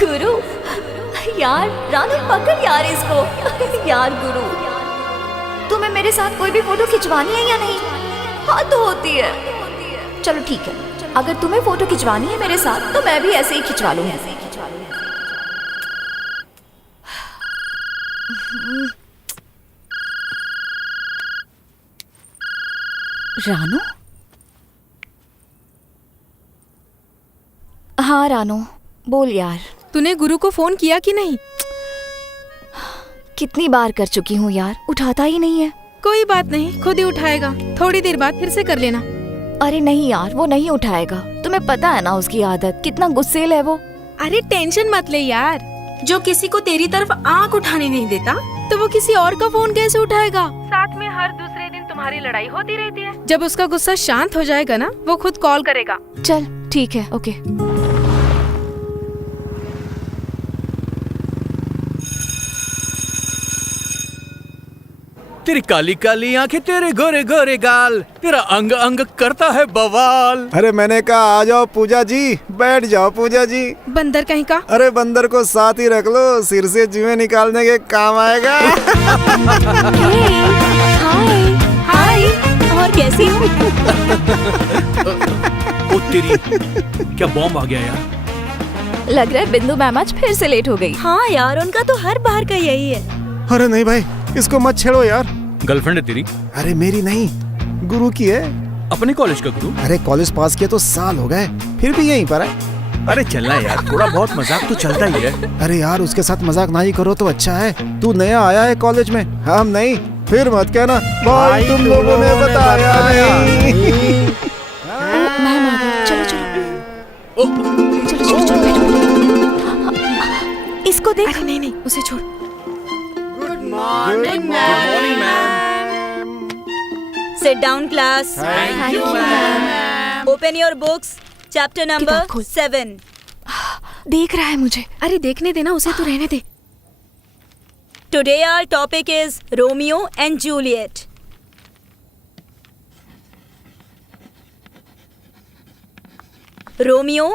गुरु यार, रानू पकड़ यार इसको। यार गुरु, तुम्हें मेरे साथ कोई भी फोटो खिंचवानी है या नहीं? हाँ तो होती है। चलो ठीक है, अगर तुम्हें फोटो खिंचवानी है मेरे साथ तो मैं भी ऐसे ही खिंचवा लूंगी। रानू? हाँ रानू, बोल यार। तूने गुरु को फोन किया कि नहीं? कितनी बार कर चुकी हूँ यार, उठाता ही नहीं है। कोई बात नहीं, खुद ही उठाएगा। थोड़ी देर बाद फिर से कर लेना। अरे नहीं यार, वो नहीं उठाएगा। तुम्हें पता है ना उसकी आदत, कितना गुस्सेल है वो। अरे टेंशन मत ले यार, जो किसी को तेरी तरफ आंख उठाने नहीं देता तो वो किसी और का फोन कैसे उठाएगा? साथ में हर दूसरे दिन तुम्हारी लड़ाई होती रहती है। जब उसका गुस्सा शांत हो जाएगा ना, वो खुद कॉल करेगा। चल ठीक है, ओके। तेरी काली काली आंखें, तेरे गोरे गोरे गाल, तेरा अंग अंग करता है बवाल। अरे मैंने कहा आ जाओ पूजा जी, बैठ जाओ पूजा जी। बंदर कहीं का। अरे बंदर को साथ ही रख लो, सिर से जुएं निकालने के काम आएगा। हाय हाय, और कैसी हो? ओ तेरी, क्या बॉम्ब आ गया यार। लग रहा है बिंदु मैम आज फिर से लेट हो गई। हाँ यार, उनका तो हर बार का यही है। अरे नहीं भाई, इसको मत छेड़ो यार। गर्लफ्रेंड है तेरी? अरे मेरी नहीं, गुरु की है। अपने कॉलेज का गुरु? अरे कॉलेज पास किया तो साल हो गए, फिर भी यहीं पर है। अरे चलना यार, थोड़ा बहुत मजाक तो चलता ही है। अरे यार उसके साथ मजाक ना ही करो तो अच्छा है। तू नया आया है कॉलेज में, हम नहीं। फिर मत कहना भाई तुम लोगों ने बताया नहीं। मैम आ गई, चलो चलो। चलो चलो चलो, बैठो। इसको देख। अरे नहीं नहीं, उसे छोड़। Sit down, class. Thank you ma'am. Open your books. Chapter number किताब खोल। 7. देख रहा है मुझे। अरे देखने देना उसे, तो रहने दे। Today our topic is Romeo and Juliet. Romeo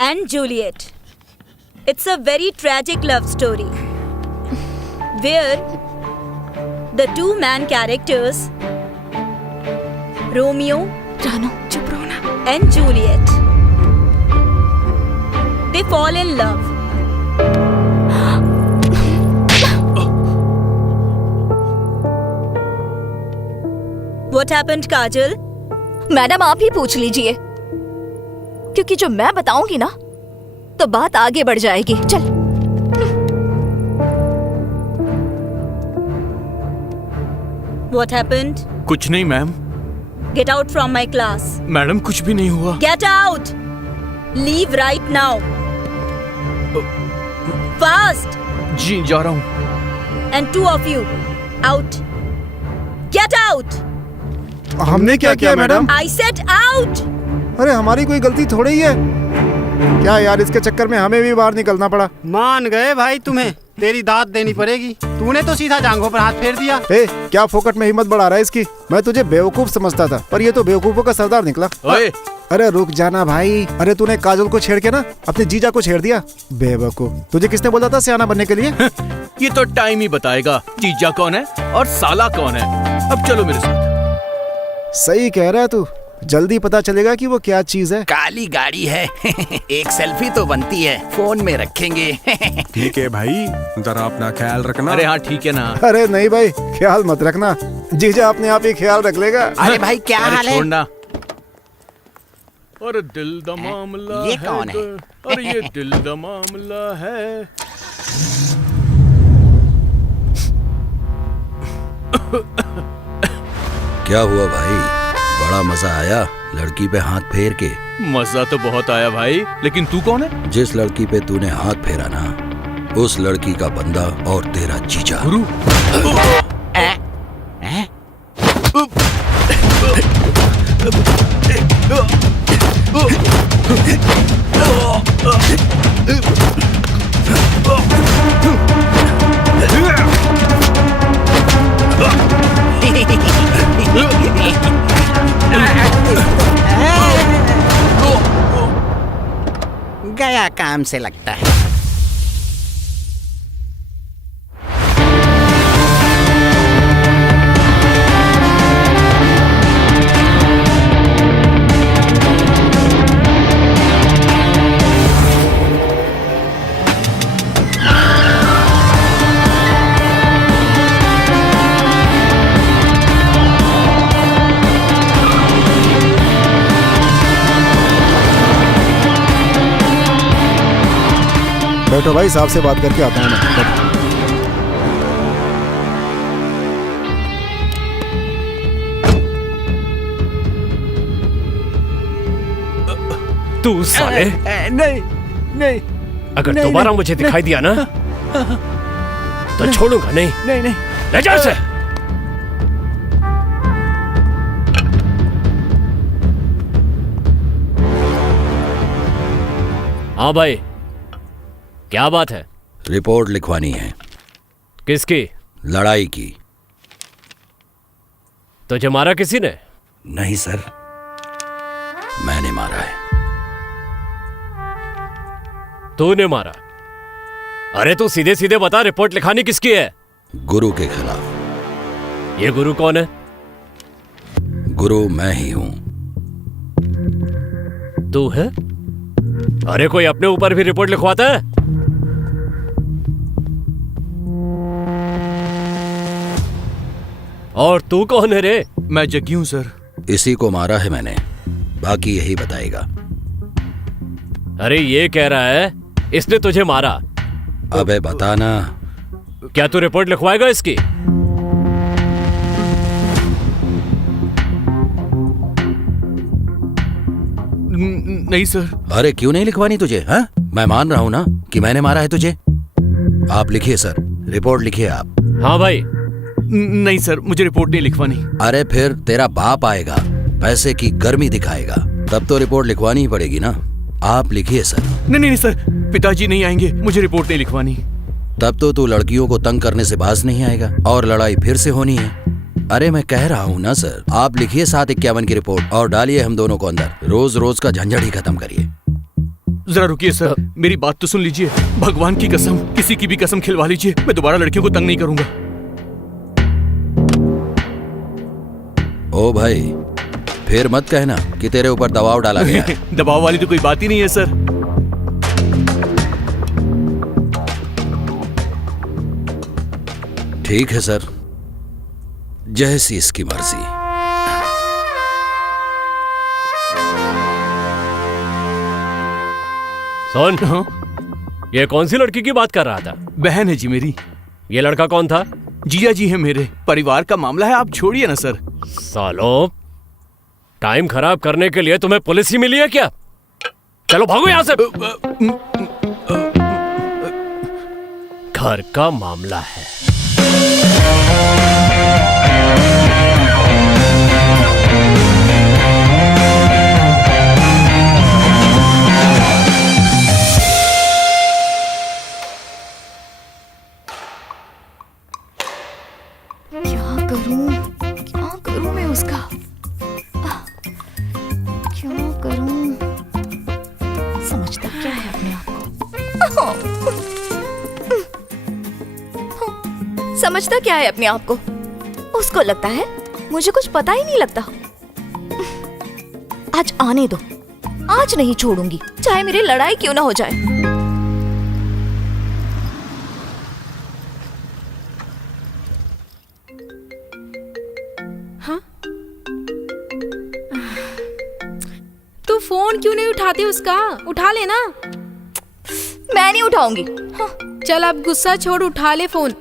and Juliet. It's a very tragic love story where the two main characters, Romeo Ranu चुप रहो ना। and Juliet, they fall in love. What happened, Kajal? Madam आप ही पूछ लीजिए, क्योंकि जो मैं बताऊंगी ना तो बात आगे बढ़ जाएगी। चल। What happened? कुछ नहीं ma'am. Get out from my class. Madam कुछ भी नहीं हुआ। Get out! Leave right now. Fast! जी जा रहा हूँ। And two of you, out. Get out! हमने क्या किया मैडम? I said out! अरे हमारी कोई गलती थोड़ी ही है। क्या यार, इसके चक्कर में हमें भी बाहर निकलना पड़ा। मान गए भाई, तुम्हें तेरी दाद देनी पड़ेगी। तूने तो सीधा जांघों पर हाथ फेर दिया। ए, क्या फोकट में हिम्मत बढ़ा रहा है इसकी? मैं तुझे बेवकूफ समझता था, पर ये तो बेवकूफों का सरदार निकला। ओए, अरे रुक जाना भाई। अरे तूने काजल को छेड़ के ना अपने जीजा को छेड़ दिया। बेवकूफ, तुझे किसने बोला था सियाना बनने के लिए? ये तो टाइम ही बताएगा जीजा कौन है और साला कौन है। अब चलो मेरे साथ। सही कह रहा है तू, जल्दी पता चलेगा कि वो क्या चीज है। काली गाड़ी है। एक सेल्फी तो बनती है, फोन में रखेंगे। ठीक है भाई, जरा अपना ख्याल रखना। अरे हाँ ठीक है ना। अरे नहीं भाई, ख्याल मत रखना, जीजा अपने आप ही ख्याल रख लेगा। अरे भाई क्या हाल अरे है? छोड़ना। अरे दिल दा मामला ये कौन है? अरे ये दिल दा मामला है। क्या हुआ भाई, बड़ा मजा आया लड़की पे हाथ फेर के? मजा तो बहुत आया भाई, लेकिन तू कौन है? जिस लड़की पे तूने हाथ फेरा ना, उस लड़की का बंदा और तेरा जीजा। गुरु गया काम से लगता है। बैठो भाई, साहब से बात करके आता हूँ मैं। बैठो। तू साले, नहीं नहीं अगर दोबारा मुझे दिखाई दिया ना तो छोड़ूंगा नहीं। नहीं नहीं ले जा इसे। हाँ भाई, क्या बात है? रिपोर्ट लिखवानी है। किसकी? लड़ाई की। तुझे मारा किसी ने? नहीं सर, मैंने मारा है। तूने मारा? अरे तू सीधे सीधे बता, रिपोर्ट लिखानी किसकी है? गुरु के खिलाफ। ये गुरु कौन है? गुरु मैं ही हूं। तू है? अरे कोई अपने ऊपर भी रिपोर्ट लिखवाता है? और तू कौन है रे? मैं जग्गी हूं सर। इसी को मारा है मैंने, बाकी यही बताएगा। अरे ये कह रहा है इसने तुझे मारा। अबे बताना। क्या तू रिपोर्ट लिखवाएगा इसकी? नहीं सर। अरे क्यों नहीं लिखवानी तुझे? हाँ, मैं मान रहा हूं ना कि मैंने मारा है तुझे। आप लिखिए सर, रिपोर्ट लिखिए आप। हाँ भाई। नहीं सर, मुझे रिपोर्ट नहीं लिखवानी। अरे फिर तेरा बाप आएगा, पैसे की गर्मी दिखाएगा, तब तो रिपोर्ट लिखवानी ही पड़ेगी ना। आप लिखिए सर। नहीं नहीं सर, पिताजी नहीं आएंगे, मुझे रिपोर्ट नहीं लिखवानी। तब तो तू लड़कियों को तंग करने से बाज नहीं आएगा और लड़ाई फिर से होनी है। अरे मैं कह रहा हूँ ना सर, आप लिखिए 751 की रिपोर्ट और डालिए हम दोनों को अंदर। रोज रोज का झंझट ही खत्म करिए। जरा रुकिए सर, मेरी बात तो सुन लीजिए। भगवान की कसम, किसी की भी कसम खिलवा लीजिए, मैं दोबारा लड़कियों को तंग नहीं करूंगा। ओ भाई, फिर मत कहना कि तेरे ऊपर दबाव डाला गया है। दबाव वाली तो कोई बात ही नहीं है सर। ठीक है सर, जैसी इसकी मर्जी। सुन, हाँ? ये कौन सी लड़की की बात कर रहा था? बहन है जी मेरी। ये लड़का कौन था? जिया जी है मेरे। परिवार का मामला है, आप छोड़िए ना सर। सालो, टाइम खराब करने के लिए तुम्हें पुलिस ही मिली है क्या? चलो भागो यहां से। घर का मामला है। क्या करूं मैं उसका? क्या करूं? समझता क्या है अपने आप को? समझता क्या है अपने आप को? उसको लगता है मुझे कुछ पता ही नहीं लगता। आज आने दो, आज नहीं छोड़ूंगी, चाहे मेरी लड़ाई क्यों ना हो जाए। तू फोन क्यों नहीं उठाती उसका? उठा ले ना। मैं नहीं उठाऊंगी। हाँ। चल अब गुस्सा छोड़, उठा ले फोन।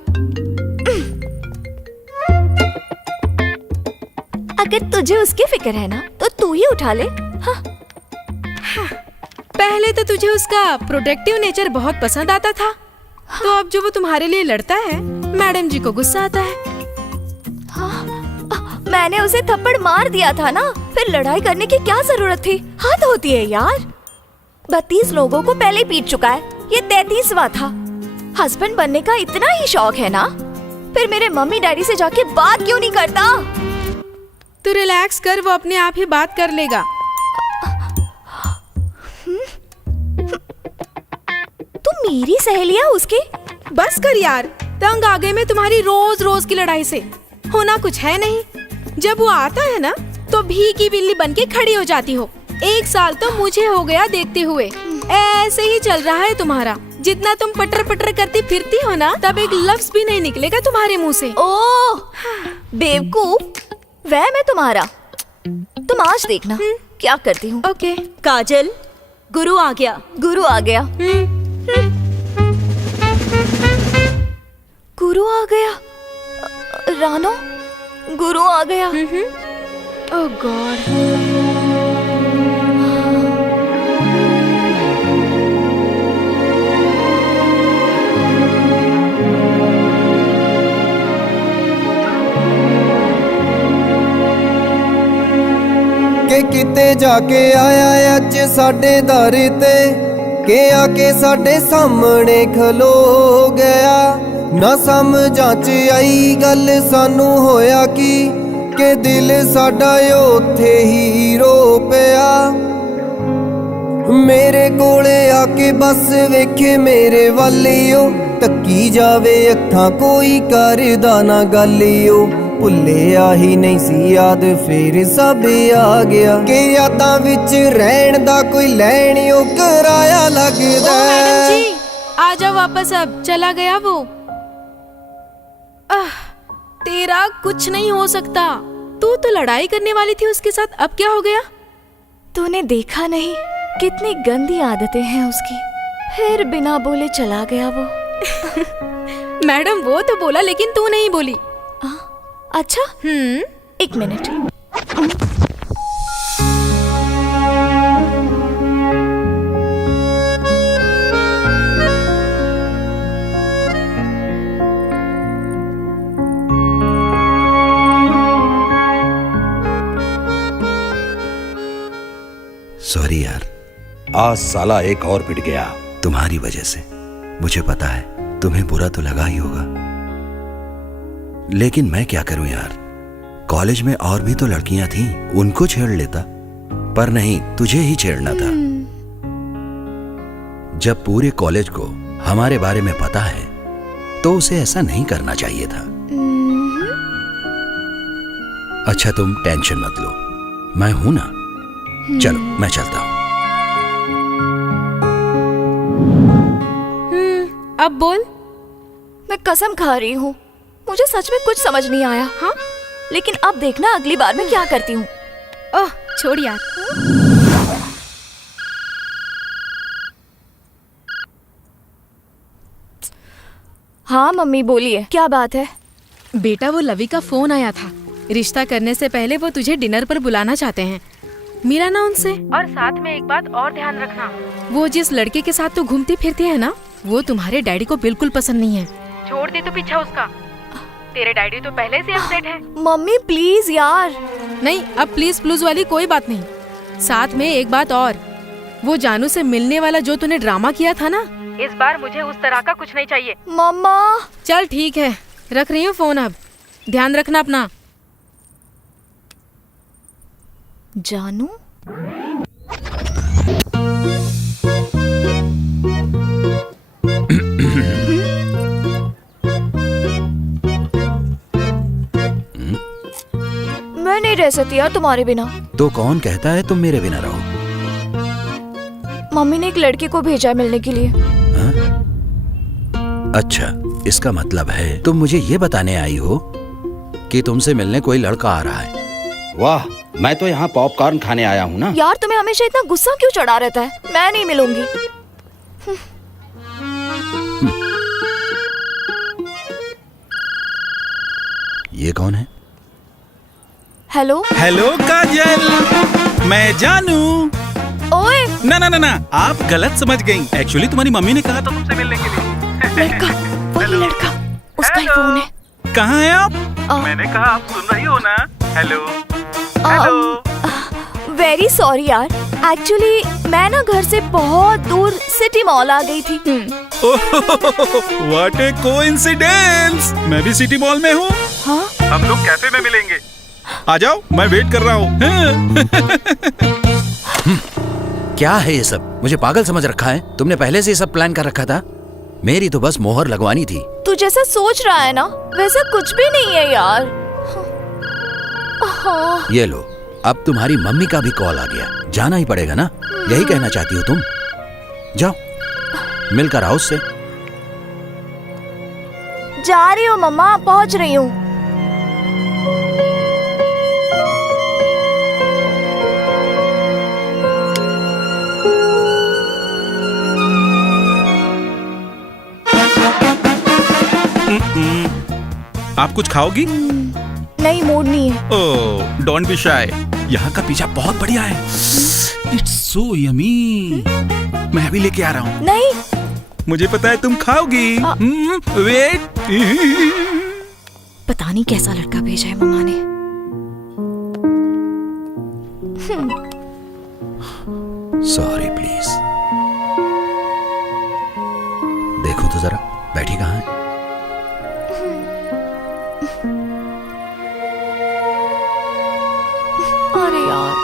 अगर तुझे उसकी फिक्र है ना तो तू ही उठा ले। हाँ। पहले तो तुझे उसका प्रोटेक्टिव नेचर बहुत पसंद आता था, तो अब जो वो तुम्हारे लिए लड़ता है, मैडम जी को गुस्सा आता है। मैंने उसे थप्पड़ मार दिया था ना, फिर लड़ाई करने की क्या जरूरत थी? हद होती है यार। 32 लोगों को पहले पीट चुका है, ये 33वां था। हस्बैंड बनने का इतना ही शौक है ना, फिर मेरे मम्मी डैडी से जाके बात क्यों नहीं करता? तू रिलैक्स कर, वो अपने आप ही बात कर लेगा। तू मेरी सहेलियां उसकी? बस कर यार, तंग आ गई मैं तुम्हारी रोज रोज की लड़ाई से। होना कुछ है नहीं, जब वो आता है ना तो भीगी बिल्ली बनके खड़ी हो जाती हो। 1 साल तो मुझे हो गया देखते हुए। ऐसे ही चल रहा है तुम्हारा। जितना तुम पटर पटर करती फिरती हो ना, तब एक लफ्ज भी नहीं निकलेगा तुम्हारे मुंह से। ओह बेवकूफ, वह मैं तुम्हारा। तुम आज देखना क्या करती हूँ। ओके। काजल, गुरु आ गया। गुरु आ गया। गुरु आ गया। रानो, गुरु आ गया। ओह गॉड। ਕਿ ਕਿਤੇ ਜਾ ਕੇ ਆਇਆ ਅੱਜ ਸਾਡੇ ਦਰ ਤੇ, ਕਿ ਆ ਕੇ ਸਾਡੇ ਸਾਹਮਣੇ ਖਲੋ ਗਿਆ। ਨਾ ਸਮਝਾਂ ਚ ਆਈ ਗੱਲ ਸਾਨੂੰ ਹੋਇਆ ਕਿ ਦਿਲ ਸਾਡਾ ਉੱਥੇ ਹੀ ਰੋ ਪਿਆ। ਮੇਰੇ ਕੋਲੇ ਆ ਕੇ ਬਸ ਵੇਖੇ ਮੇਰੇ ਵੱਲਿਓ, ਤੱਕੀ ਜਾਵੇ ਅੱਖਾਂ ਕੋਈ ਕਰਦਾ ਨਾ ਗੱਲਿਓ। ਭੁੱਲਿਆ ਹੀ ਨਹੀਂ ਸੀ ਯਾਦ ਫੇਰ ਸਭ ਆ ਗਿਆ, ਕਿ ਯਾਦਾਂ ਵਿੱਚ ਰਹਿਣ ਦਾ ਕੋਈ ਲੈਣਿਓ ਕਿਰਾਇਆ ਲੱਗਦਾ। मैडम जी, आ जाओ वापस, अब चला गया वो। तेरा कुछ नहीं हो सकता। तू तो लड़ाई करने वाली थी उसके साथ, अब क्या हो गया? तूने देखा नहीं कितनी गंदी आदतें हैं उसकी, फिर बिना बोले चला गया वो। मैडम वो तो बोला, लेकिन तू नहीं बोली। अच्छा, 1 मिनट। सॉरी यार, आज साला एक और पिट गया तुम्हारी वजह से। मुझे पता है तुम्हें बुरा तो लगा ही होगा, लेकिन मैं क्या करूं यार। कॉलेज में और भी तो लड़कियां थीं, उनको छेड़ लेता, पर नहीं, तुझे ही छेड़ना था। जब पूरे कॉलेज को हमारे बारे में पता है तो उसे ऐसा नहीं करना चाहिए था। अच्छा तुम टेंशन मत लो, मैं हूं ना। चलो मैं चलता हूं। अब बोल। मैं कसम खा रही हूँ, मुझे सच में कुछ समझ नहीं आया। हाँ, लेकिन अब देखना अगली बार मैं क्या करती हूँ। ओह छोड़ यार। हाँ मम्मी बोलिए, क्या बात है? बेटा वो लवी का फोन आया था। रिश्ता करने से पहले वो तुझे डिनर पर बुलाना चाहते हैं। मिला ना उनसे। और साथ में एक बात और ध्यान रखना, वो जिस लड़के के साथ तू घूमती फिरती है ना, वो तुम्हारे डैडी को बिल्कुल पसंद नहीं है। छोड़ दे तो पीछा उसका। तेरे डैडी तो पहले से अपसेट है। मम्मी प्लीज यार। नहीं, अब प्लीज प्लूज वाली कोई बात नहीं। साथ में एक बात और, वो जानू से मिलने वाला जो तूने ड्रामा किया था ना, इस बार मुझे उस तरह का कुछ नहीं चाहिए। मम्मा। चल ठीक है, रख रही हूँ फोन। अब ध्यान रखना अपना। जानू? मैं नहीं रह सकती यार तुम्हारे बिना। तो कौन कहता है तुम मेरे बिना रहो? मम्मी ने एक लड़के को भेजा है मिलने के लिए। हाँ? अच्छा, इसका मतलब है तुम मुझे ये बताने आई हो कि तुमसे मिलने कोई लड़का आ रहा है। वाह, मैं तो यहाँ पॉपकॉर्न खाने आया हूँ ना। यार तुम्हें हमेशा इतना गुस्सा क्यों चढ़ा रहता है? मैं नहीं मिलूंगी। ये कौन है? हेलो हेलो काजल, मैं जानू। ओए ना ना ना ना, आप गलत समझ गई। एक्चुअली तुम्हारी मम्मी ने कहा था तुमसे मिलने के लिए। लड़का, वही लड़का, उसका ही फोन है। कहाँ हैं आप? मैंने कहा आप सुन रही हो ना? हेलो वेरी सॉरी यार, एक्चुअली मैं ना घर से बहुत दूर सिटी मॉल आ गई थी। व्हाट ए कोइंसिडेंस, मैं भी सिटी मॉल में हूँ। हाँ? हम लोग कैफे में मिलेंगे। आ जाओ, मैं वेट कर रहा हूँ। क्या है ये सब? मुझे पागल समझ रखा है? तुमने पहले से ये सब प्लान कर रखा था? मेरी तो बस मोहर लगवानी थी। तू जैसा सोच रहा है ना वैसा कुछ भी नहीं है यार। हाँ। ये लो, अब तुम्हारी मम्मी का भी कॉल आ गया, जाना ही पड़ेगा ना? यही कहना चाहती हो तुम? जाओ मिलकर आओ उससे। जा रही हूँ मम्मा, पहुँच रही हूँ। आप कुछ खाओगी? नहीं, मूड नहीं है। ओह, डोंट बी शाय। यहाँ का पिज्जा बहुत बढ़िया है। It's so yummy. मैं अभी लेके आ रहा हूँ। नहीं, मुझे पता है तुम खाओगी। वेट। पता नहीं कैसा लड़का भेजा है मम्मा ने। Sorry please. देखो तो जरा, बैठी कहाँ है? अरे यार।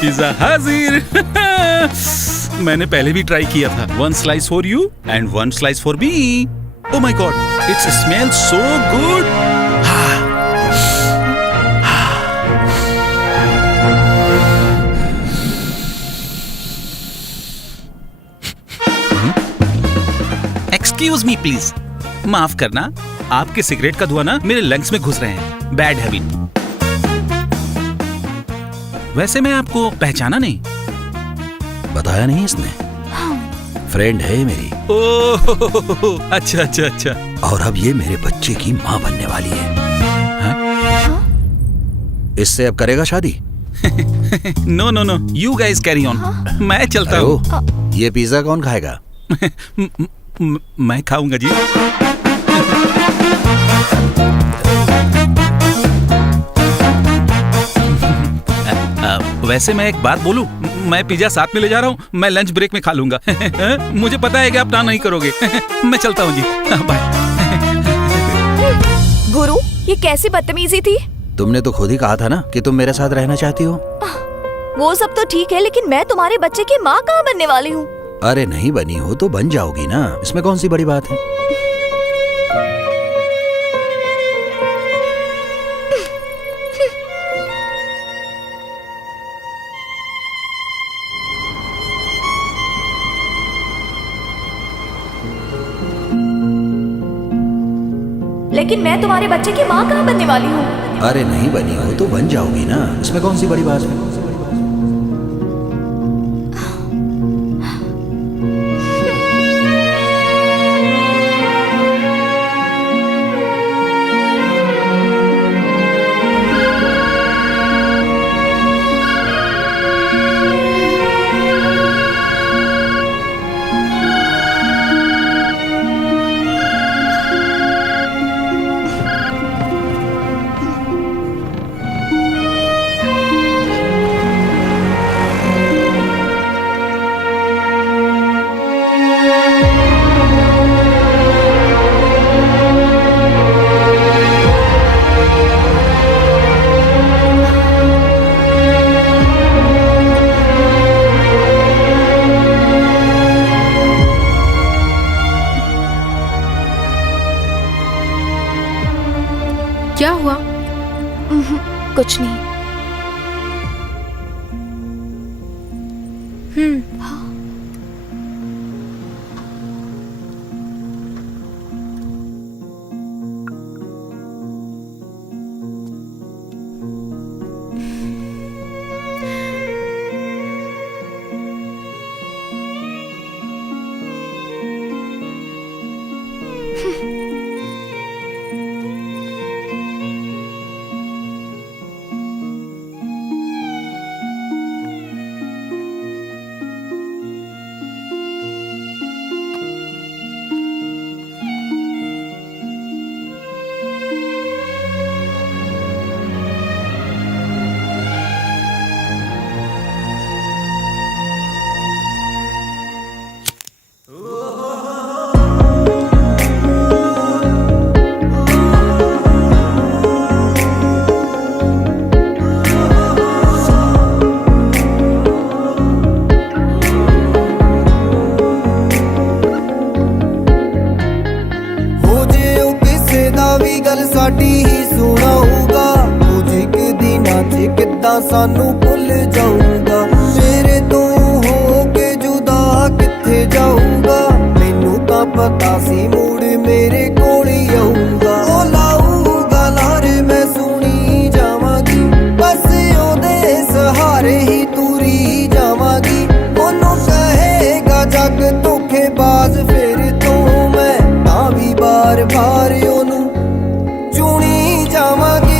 पिज्जा हाजिर। मैंने पहले भी ट्राई किया था। 1 slice for you and 1 slice for me. Oh my God, it's smell so good. Excuse me please, माफ करना, आपके सिगरेट का धुआं ना मेरे लंग्स में घुस रहे हैं। Bad habit. वैसे मैं आपको पहचाना नहीं। बताया नहीं इसने? फ्रेंड है मेरी। ओह अच्छा अच्छा अच्छा। और अब ये मेरे बच्चे की माँ बनने वाली है। हाँ? इससे अब करेगा शादी? No no no, you guys carry on. मैं चलता हूँ। ये पिज्जा कौन खाएगा? मैं खाऊंगा जी। वैसे मैं एक बात बोलूं, मैं पिज्जा साथ में ले जा रहा हूँ। मैं लंच ब्रेक में खा लूंगा। मुझे पता है कि आप ना नहीं करोगे। मैं चलता हूँ जी, बाय। गुरु, ये कैसी बदतमीजी थी? तुमने तो खुद ही कहा था ना कि तुम मेरे साथ रहना चाहती हो। वो सब तो ठीक है, लेकिन मैं तुम्हारे बच्चे की माँ कहाँ बनने वाली हूँ? अरे नहीं बनी हो तो बन जाओगी ना, इसमें कौन सी बड़ी बात है? लेकिन मैं तुम्हारे बच्चे की माँ कहाँ बनने वाली हूँ? अरे नहीं बनी हो तो बन जाओगी ना, इसमें कौन सी बड़ी बात है? क्या हुआ? कुछ नहीं। ਗੱਲ ਸਾਡੀ ਹੀ ਸੁਣਾਊਗਾ ਕੁਝ ਕੁ ਦਿਨਾਂ 'ਚ ਕਿੱਦਾਂ ਸਾਨੂੰ ਭੁੱਲ ਜਾਊਗਾ ਮੇਰੇ ਤੋਂ ਹੋ ਕੇ ਜੁਦਾ ਕਿੱਥੇ ਜਾਊਗਾ ਮੈਨੂੰ ਤਾਂ ਪਤਾ ਸੀ ਮੁੜ ਮੇਰੇ ਕੋਲ ਹੀ ਆਊਗਾ ਉਹ ਲਾਊਗਾ ਲਾਰੇ ਮੈਂ ਸੁਣੀ ਜਾਵਾਂਗੀ ਬਸ ਉਹਦੇ ਸਹਾਰੇ ਹੀ ਤੁਰੀ ਜਾਵਾਂਗੀ ਉਹਨੂੰ ਕਹੇਗਾ ਜੱਗ ਧੋਖੇਬਾਜ਼ ਫਿਰ ਤੋਂ ਮੈਂ ਤਾਂ ਵੀ ਬਾਰ-ਬਾਰ ਉਹਨੂੰ ਚੁਣੀ ਜਾਵਾਂਗੀ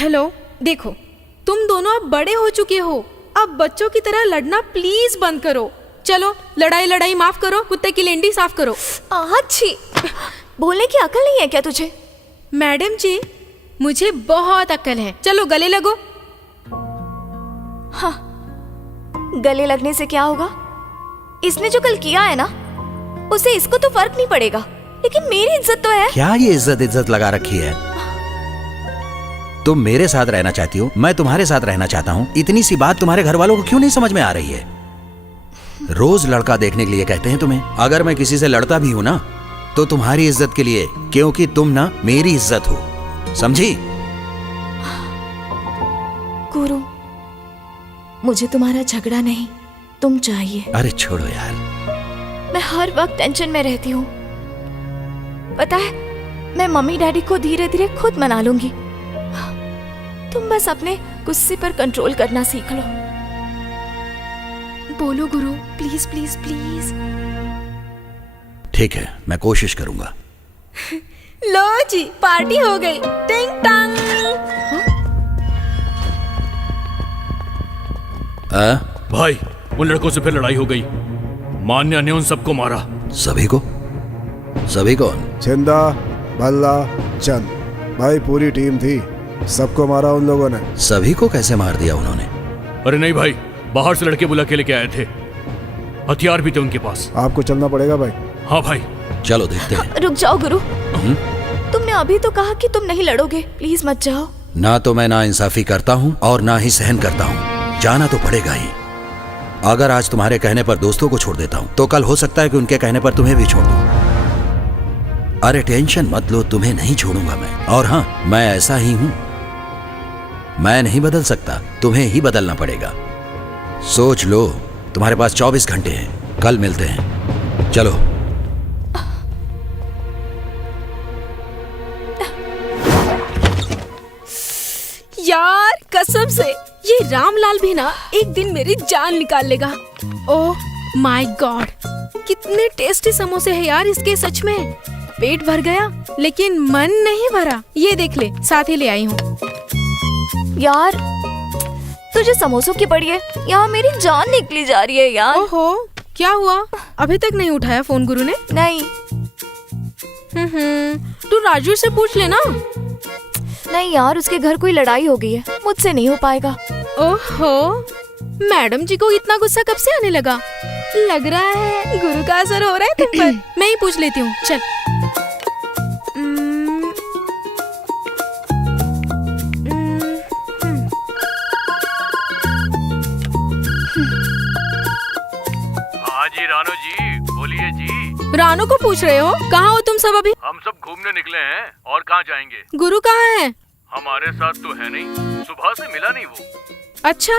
हेलो, देखो तुम दोनों अब बड़े हो चुके हो, अब बच्चों की तरह लड़ना प्लीज बंद करो। चलो लड़ाई माफ करो, कुत्ते की लेंडी साफ करो। अच्छी बोलने की अकल नहीं है क्या तुझे? मैडम जी मुझे बहुत अक्ल है, चलो गले लगो। हाँ, गले लगने से क्या होगा? इसने जो कल किया है ना, उसे इसको तो फर्क नहीं पड़ेगा, लेकिन मेरी इज्जत तो है। क्या ये इज्जत लगा रखी है? तुम मेरे साथ रहना चाहती हो, मैं तुम्हारे साथ रहना चाहता हूँ। इतनी सी बात तुम्हारे घर वालों को क्यों नहीं समझ में आ रही है? रोज लड़का देखने के लिए कहते हैं तुम्हें। अगर मैं किसी से लड़ता भी हूं ना, तो तुम्हारी इज्जत के लिए, क्योंकि तुम ना मेरी इज्जत हो, समझी? गुरु, मुझे तुम्हारा झगड़ा नहीं, तुम चाहिए। अरे छोड़ो यार, मैं हर वक्त टेंशन में रहती हूँ। पता है, मैं मम्मी डैडी को धीरे धीरे खुद मना लूंगी। तुम बस अपने गुस्से पर कंट्रोल करना सीख लो। बोलो गुरु, प्लीज प्लीज प्लीज। ठीक है, मैं कोशिश करूंगा। लो जी, पार्टी हो गई। टिंग टांग। भाई, उन लड़कों से फिर लड़ाई हो गई। मान्या ने उन सबको मारा। सभी को? सभी कौन? छिंदा, भल्ला, चंद, भाई पूरी टीम थी, सबको मारा उन लोगों ने। सभी को कैसे मार दिया उन्होंने? अरे नहीं भाई, बाहर से लड़के बुला के लेके आए थे, हथियार भी थे उनके पास। आपको चलना पड़ेगा भाई। हाँ भाई, चलो देखते हैं। रुक जाओ गुरु, तुमने अभी तो कहा कि तुम नहीं लड़ोगे, प्लीज मत जाओ। ना तो मैं ना इंसाफी करता हूँ और ना ही सहन करता हूँ, जाना तो पड़ेगा ही। अगर आज तुम्हारे कहने पर दोस्तों को छोड़ देता हूँ, तो कल हो सकता है कि उनके कहने पर तुम्हें भी छोड़ दूँ। अरे टेंशन मत लो, तुम्हें नहीं छोड़ूंगा मैं। और हाँ, मैं ऐसा ही हूँ, मैं नहीं बदल सकता, तुम्हें ही बदलना पड़ेगा। सोच लो, तुम्हारे पास 24 घंटे हैं, कल मिलते हैं, चलो। यार कसम से ये रामलाल भी ना एक दिन मेरी जान निकाल लेगा। ओह माय गॉड, कितने टेस्टी समोसे हैं यार इसके, सच में पेट भर गया लेकिन मन नहीं भरा। ये देख ले, साथ ही ले आई हूँ। यार तुझे समोसों की पड़ी है, यहाँ मेरी जान निकली जा रही है यार। ओहो, क्या हुआ? अभी तक नहीं उठाया फोन गुरु ने? नहीं। तू राजू से पूछ लेना। नहीं यार, उसके घर कोई लड़ाई हो गई है, मुझसे नहीं हो पाएगा। ओहो, मैडम जी को इतना गुस्सा कब से आने लगा? लग रहा है गुरु का असर हो रहा है तुम पर। मैं ही पूछ लेती हूँ, चल। रानू को पूछ रहे हो? कहाँ हो तुम सब अभी? हम सब घूमने निकले हैं और कहाँ जाएंगे? गुरु कहाँ है? हमारे साथ तो है नहीं, सुबह से मिला नहीं वो। अच्छा,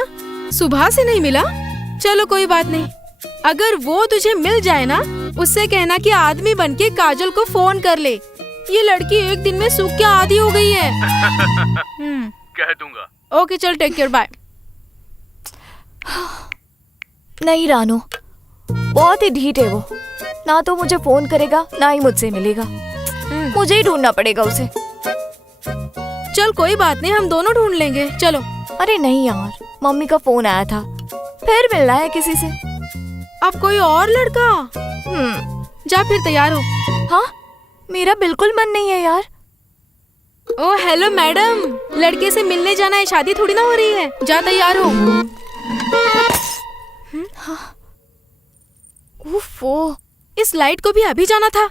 सुबह से नहीं मिला? चलो कोई बात नहीं। अगर वो तुझे मिल जाए ना, उससे कहना कि आदमी बनके काजल को फोन कर ले। ये लड़की एक दिन में सूख के आधी हो गई है। कह दूंगा। ओके चल, टेक केयर, बाय। नहीं रानू, बहुत ही ढीठ है वो। ना तो मुझे फोन करेगा, ना ही मुझसे मिलेगा। मुझे ही ढूंढना पड़ेगा उसे। चल कोई बात नहीं, हम दोनों ढूंढ लेंगे, चलो। अरे नहीं यार, मम्मी का फोन आया था, फिर मिलना है किसी से। अब कोई और लड़का? जा फिर तैयार हो। हाँ, मेरा बिल्कुल मन नहीं है यार। ओ हेलो मैडम, लड़के से मिलने जाना है, शादी थोड़ी ना हो रही है। जा तैयार हो। उफ़ो, इस लाइट को भी अभी जाना था।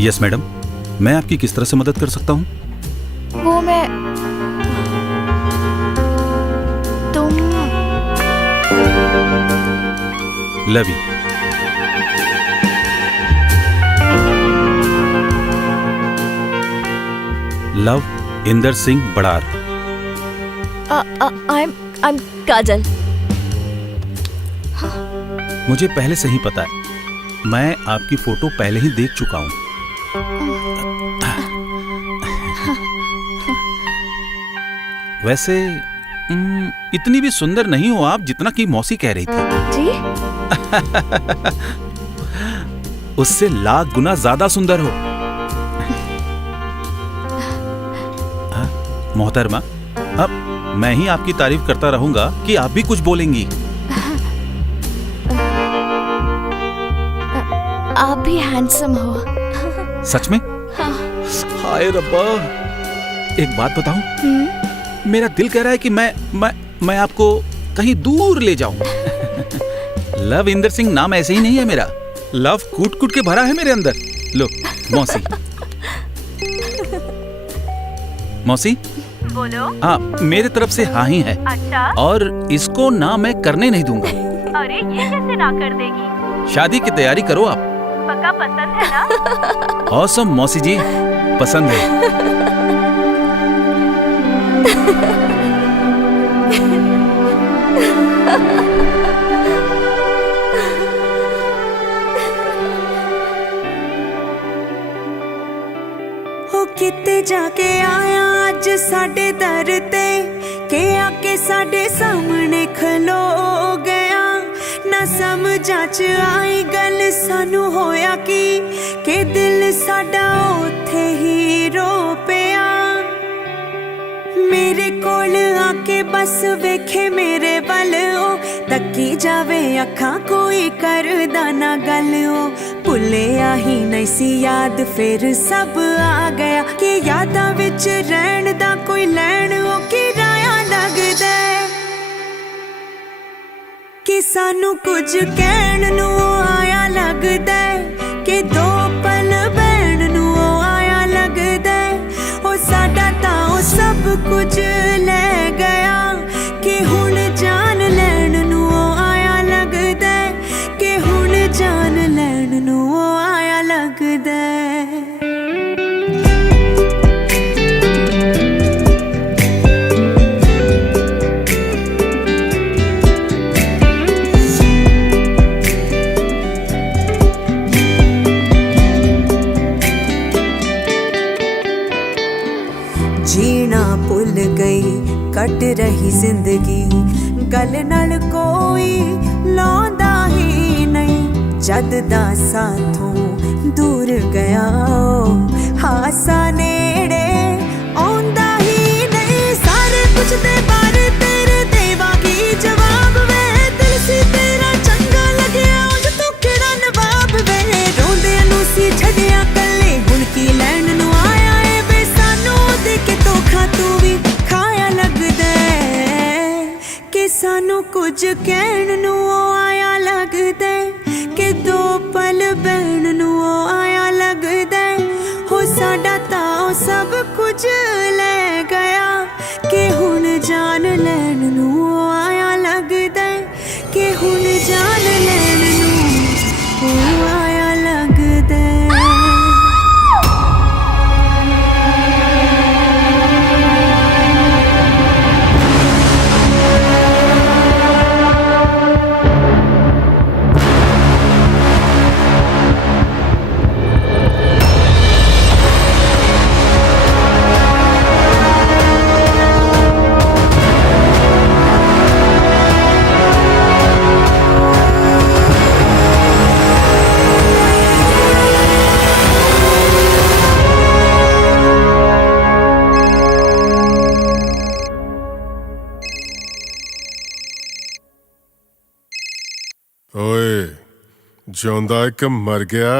यस मैडम, मैं आपकी किस तरह से मदद कर सकता हूँ? वो मैं, तुम लवी। Love Inder Singh Badar. I'm काजल। मुझे पहले से ही पता है, मैं आपकी फोटो पहले ही देख चुका हूँ। वैसे इतनी भी सुंदर नहीं हो आप जितना कि मौसी कह रही थी। जी? उससे लाख गुना ज्यादा सुंदर हो। मोहतरमा, अब मैं ही आपकी तारीफ करता रहूंगा कि आप भी कुछ बोलेंगी। आप भी हैंडसम हो। सच में? हाँ। हाय रब्बा, एक बात बताऊं? मेरा दिल कह रहा है कि मैं आपको कहीं दूर ले जाऊं। लव इंदर सिंह नाम ऐसे ही नहीं है मेरा। लव कूट कूट के भरा है मेरे अंदर। लो मौसी। मौसी बोलो। हाँ, मेरे तरफ से हाँ ही है। अच्छा? और इसको ना मैं करने नहीं दूंगा। अरे ये कैसे ना कर देगी? शादी की तैयारी करो आप। पक्का पसंद है ना? ऑसम मौसी जी, पसंद है। हो किते जाके आया अज साडे दर ते, के आके साडे सामने खलो गया। ना समझा च आई गल सानू होया कि दिल साडा ओथे ही रो पिया। मेरे कोल आके बस वेखे मेरे वल ओ, तकी जावे अखां कोई करदा ना गल ओ। भुलिया ही नहीं सी याद फिर सब आ गया, कि यादां विच रहण दा कोई लैण ओ किराया लगदा। कि सानू कुछ कहण नू आया लगदा, कि दो पल बहण नू आया लगदा। ओ साडा तां ओ सब कुछ ले गया, कि हुण जान लैण नू आया लगदा, कि हुण जान लैण नू आया लगदा। जिंदगी गल नाल कोई लांदा ही नहीं जद दा साथों दूर गया हासा नेड़े आंदा ही नहीं सारे कुछ दे बारे तेरे देवांगी जवाब वे दिल सी तेरा चंगा लगया उंज तू केड़ा नवाब वे रोंदे नू सी छड़िया कल्ले हुण की लैण नू आया ए वे सानू दे के धोखा तू भी खाया लगदा कि सानू कुछ कहण नू आया लगदा कि दो पल बहन नू आया लगदा हो साडा तां सब कुछ ले गया कि हुण जान लैण नू आया लगदा कि हुण जान लैण नू आया लगदा ਓਏ ਜਿਉਂਦਾ ਇੱਕ ਮਰ ਗਿਆ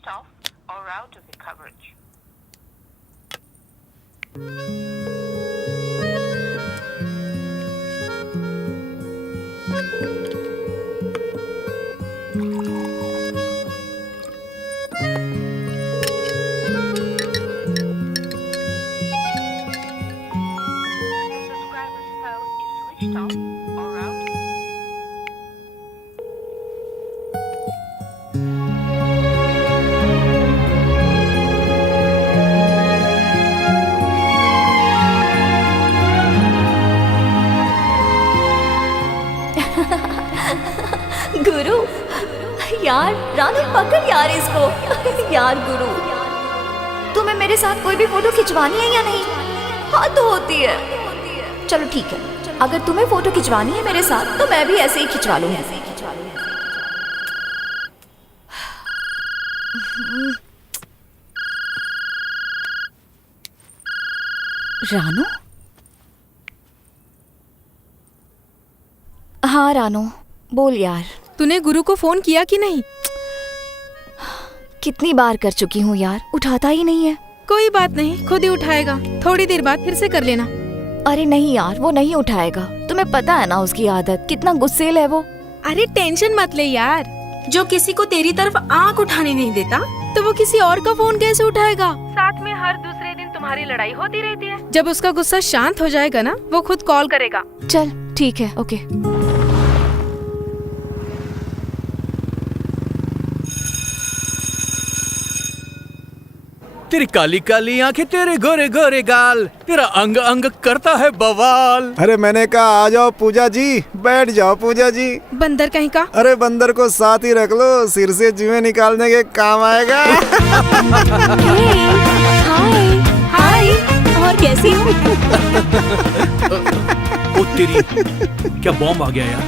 switched off or out of the coverage. गुरु यार रानू पकड़ यार इसको यार गुरु तुम्हें मेरे साथ कोई भी फोटो खिंचवानी है या नहीं? हाँ तो होती है। चलो ठीक है, अगर तुम्हें फोटो खिंचवानी है मेरे साथ तो मैं भी ऐसे ही खिंचवा लूंगी। रानू? हाँ रानू बोल यार। तूने गुरु को फोन किया कि नहीं? कितनी बार कर चुकी हूँ यार, उठाता ही नहीं है। कोई बात नहीं, खुद ही उठाएगा। थोड़ी देर बाद फिर से कर लेना। अरे नहीं यार, वो नहीं उठाएगा। तुम्हें पता है ना उसकी आदत, कितना गुस्सेल है वो। अरे टेंशन मत ले यार, जो किसी को तेरी तरफ आंख उठाने नहीं देता तो वो किसी और का फोन कैसे उठाएगा? साथ में हर दूसरे दिन तुम्हारी लड़ाई होती रहती है। जब उसका गुस्सा शांत हो जाएगा ना, वो खुद कॉल करेगा। चल ठीक है, ओके। तेरी काली काली आंखें, तेरे गोरे गोरे गाल, तेरा अंग अंग करता है बवाल। अरे मैंने कहा आ जाओ पूजा जी, बैठ जाओ पूजा जी। बंदर कहीं का। अरे बंदर को साथ ही रख लो, सिर से जुएं निकालने के काम आएगा। हाय हाय, और कैसी हो? ओ तेरी, क्या बॉम्ब आ गया यार?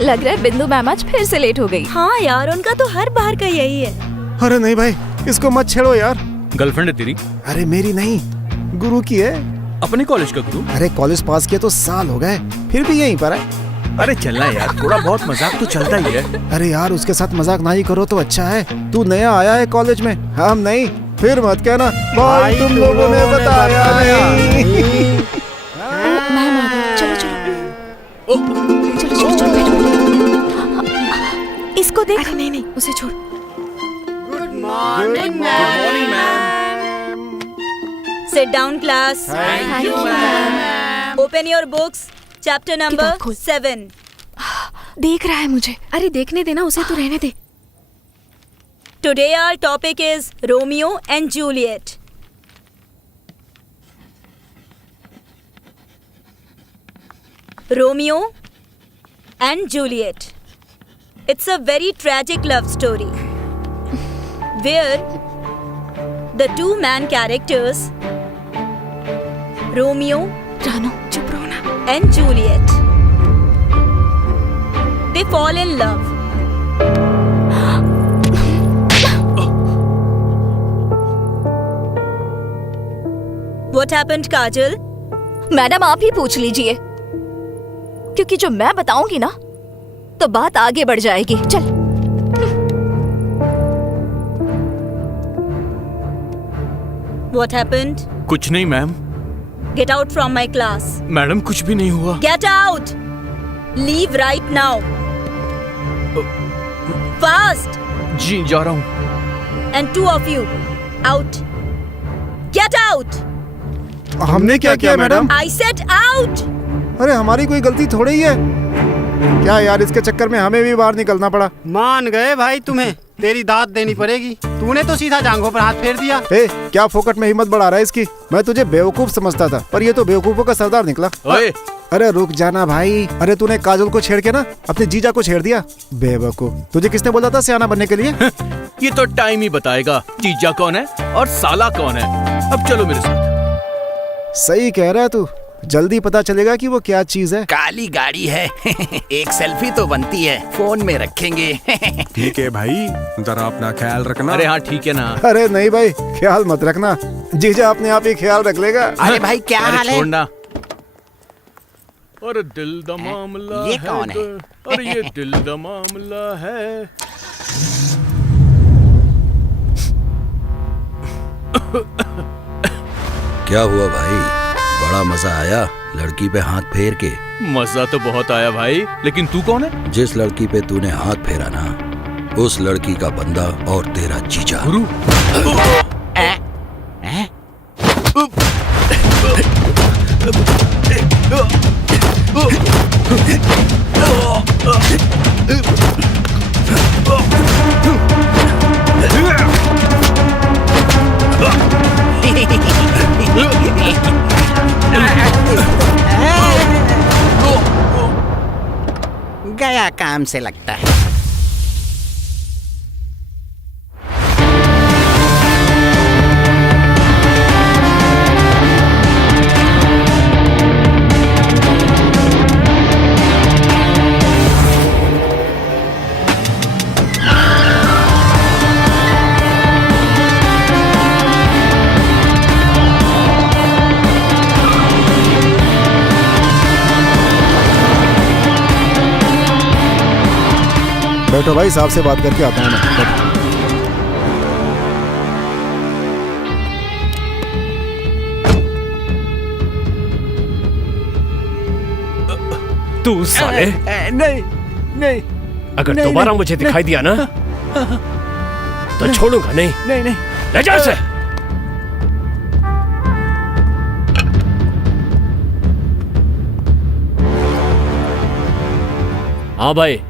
लग रहा है बिंदु मैम आज फिर से लेट हो गई। हाँ यार, उनका तो हर बार का यही है। अरे नहीं भाई, इसको मत छेड़ो यार। गर्लफ्रेंड है तेरी? अरे मेरी नहीं, गुरु की है। अपने कॉलेज का गुरु? अरे कॉलेज पास किया तो साल हो गए, फिर भी यहीं पर है। अरे चलना यार, थोड़ा बहुत मजाक तो चलता ही है। अरे यार उसके साथ मजाक ना ही करो तो अच्छा है। तू नया आया है कॉलेज में, हम नहीं। फिर मत कहना भाई तुम लोगों ने बताया नहीं। मैम आ गई, चलो चलो चलो चलो चलो बैठो। इसको देख। अरे नहीं नहीं, उसे छोड़। Morning ma'am. Sit down class. Thank you, ma'am. Open your books. Chapter number 7. देख रहा है मुझे। अरे देखने देना उसे, तो रहने दे। Today our topic is Romeo and Juliet. Romeo and Juliet. It's a very tragic love story where the two main characters, Romeo Ranu चुप रहो ना, and Juliet, they fall in love. What happened, Kajal? Madam आप ही पूछ लीजिए, क्योंकि जो मैं बताऊंगी ना तो बात आगे बढ़ जाएगी। चल। What happened? कुछ नहीं ma'am. Get out from my class. Madam कुछ भी नहीं हुआ। Get out! Leave right now. Fast! जी जा रहा हूँ। And two of you, out. Get out! हमने क्या किया मैडम? I said out! अरे हमारी कोई गलती थोड़ी ही है। क्या यार, इसके चक्कर में हमें भी बाहर निकलना पड़ा। मान गए भाई, तुम्हें तेरी दाद देनी पड़ेगी। तूने तो सीधा जांघों पर हाथ फेर दिया। ए, क्या फोकट में हिम्मत बढ़ा रहा है इसकी? मैं तुझे बेवकूफ समझता था, पर ये तो बेवकूफों का सरदार निकला। ओए! अरे रुक जाना भाई। अरे तूने काजल को छेड़ के ना अपने जीजा को छेड़ दिया। बेवकूफ, तुझे किसने बोला था सियाना बनने के लिए? ये तो टाइम ही बताएगा जीजा कौन है और साला कौन है। अब चलो मेरे साथ। सही कह रहा है तू, जल्दी पता चलेगा कि वो क्या चीज है। काली गाड़ी है। एक सेल्फी तो बनती है, फोन में रखेंगे। ठीक है भाई, जरा अपना ख्याल रखना। अरे हाँ ठीक है ना। अरे नहीं भाई, ख्याल मत रखना, जीजा अपने आप ही ख्याल रख लेगा। अरे भाई क्या हाल है? छोड़ना। अरे दिल दा मामला ये कौन है? अरे ये दिल दा मामला है। क्या हुआ भाई, बड़ा मजा आया लड़की पे हाथ फेर के? मजा तो बहुत आया भाई, लेकिन तू कौन है? जिस लड़की पे तूने हाथ फेरा ना, उस लड़की का बंदा और तेरा जीजा। गुरु गया काम से लगता है। बैठो भाई, साहब से बात करके आता हूँ मैं। बैठो। तू साले, नहीं नहीं, अगर दोबारा मुझे दिखाई दिया ना तो छोड़ूंगा नहीं। नहीं नहीं, ले जा इसे। हाँ भाई,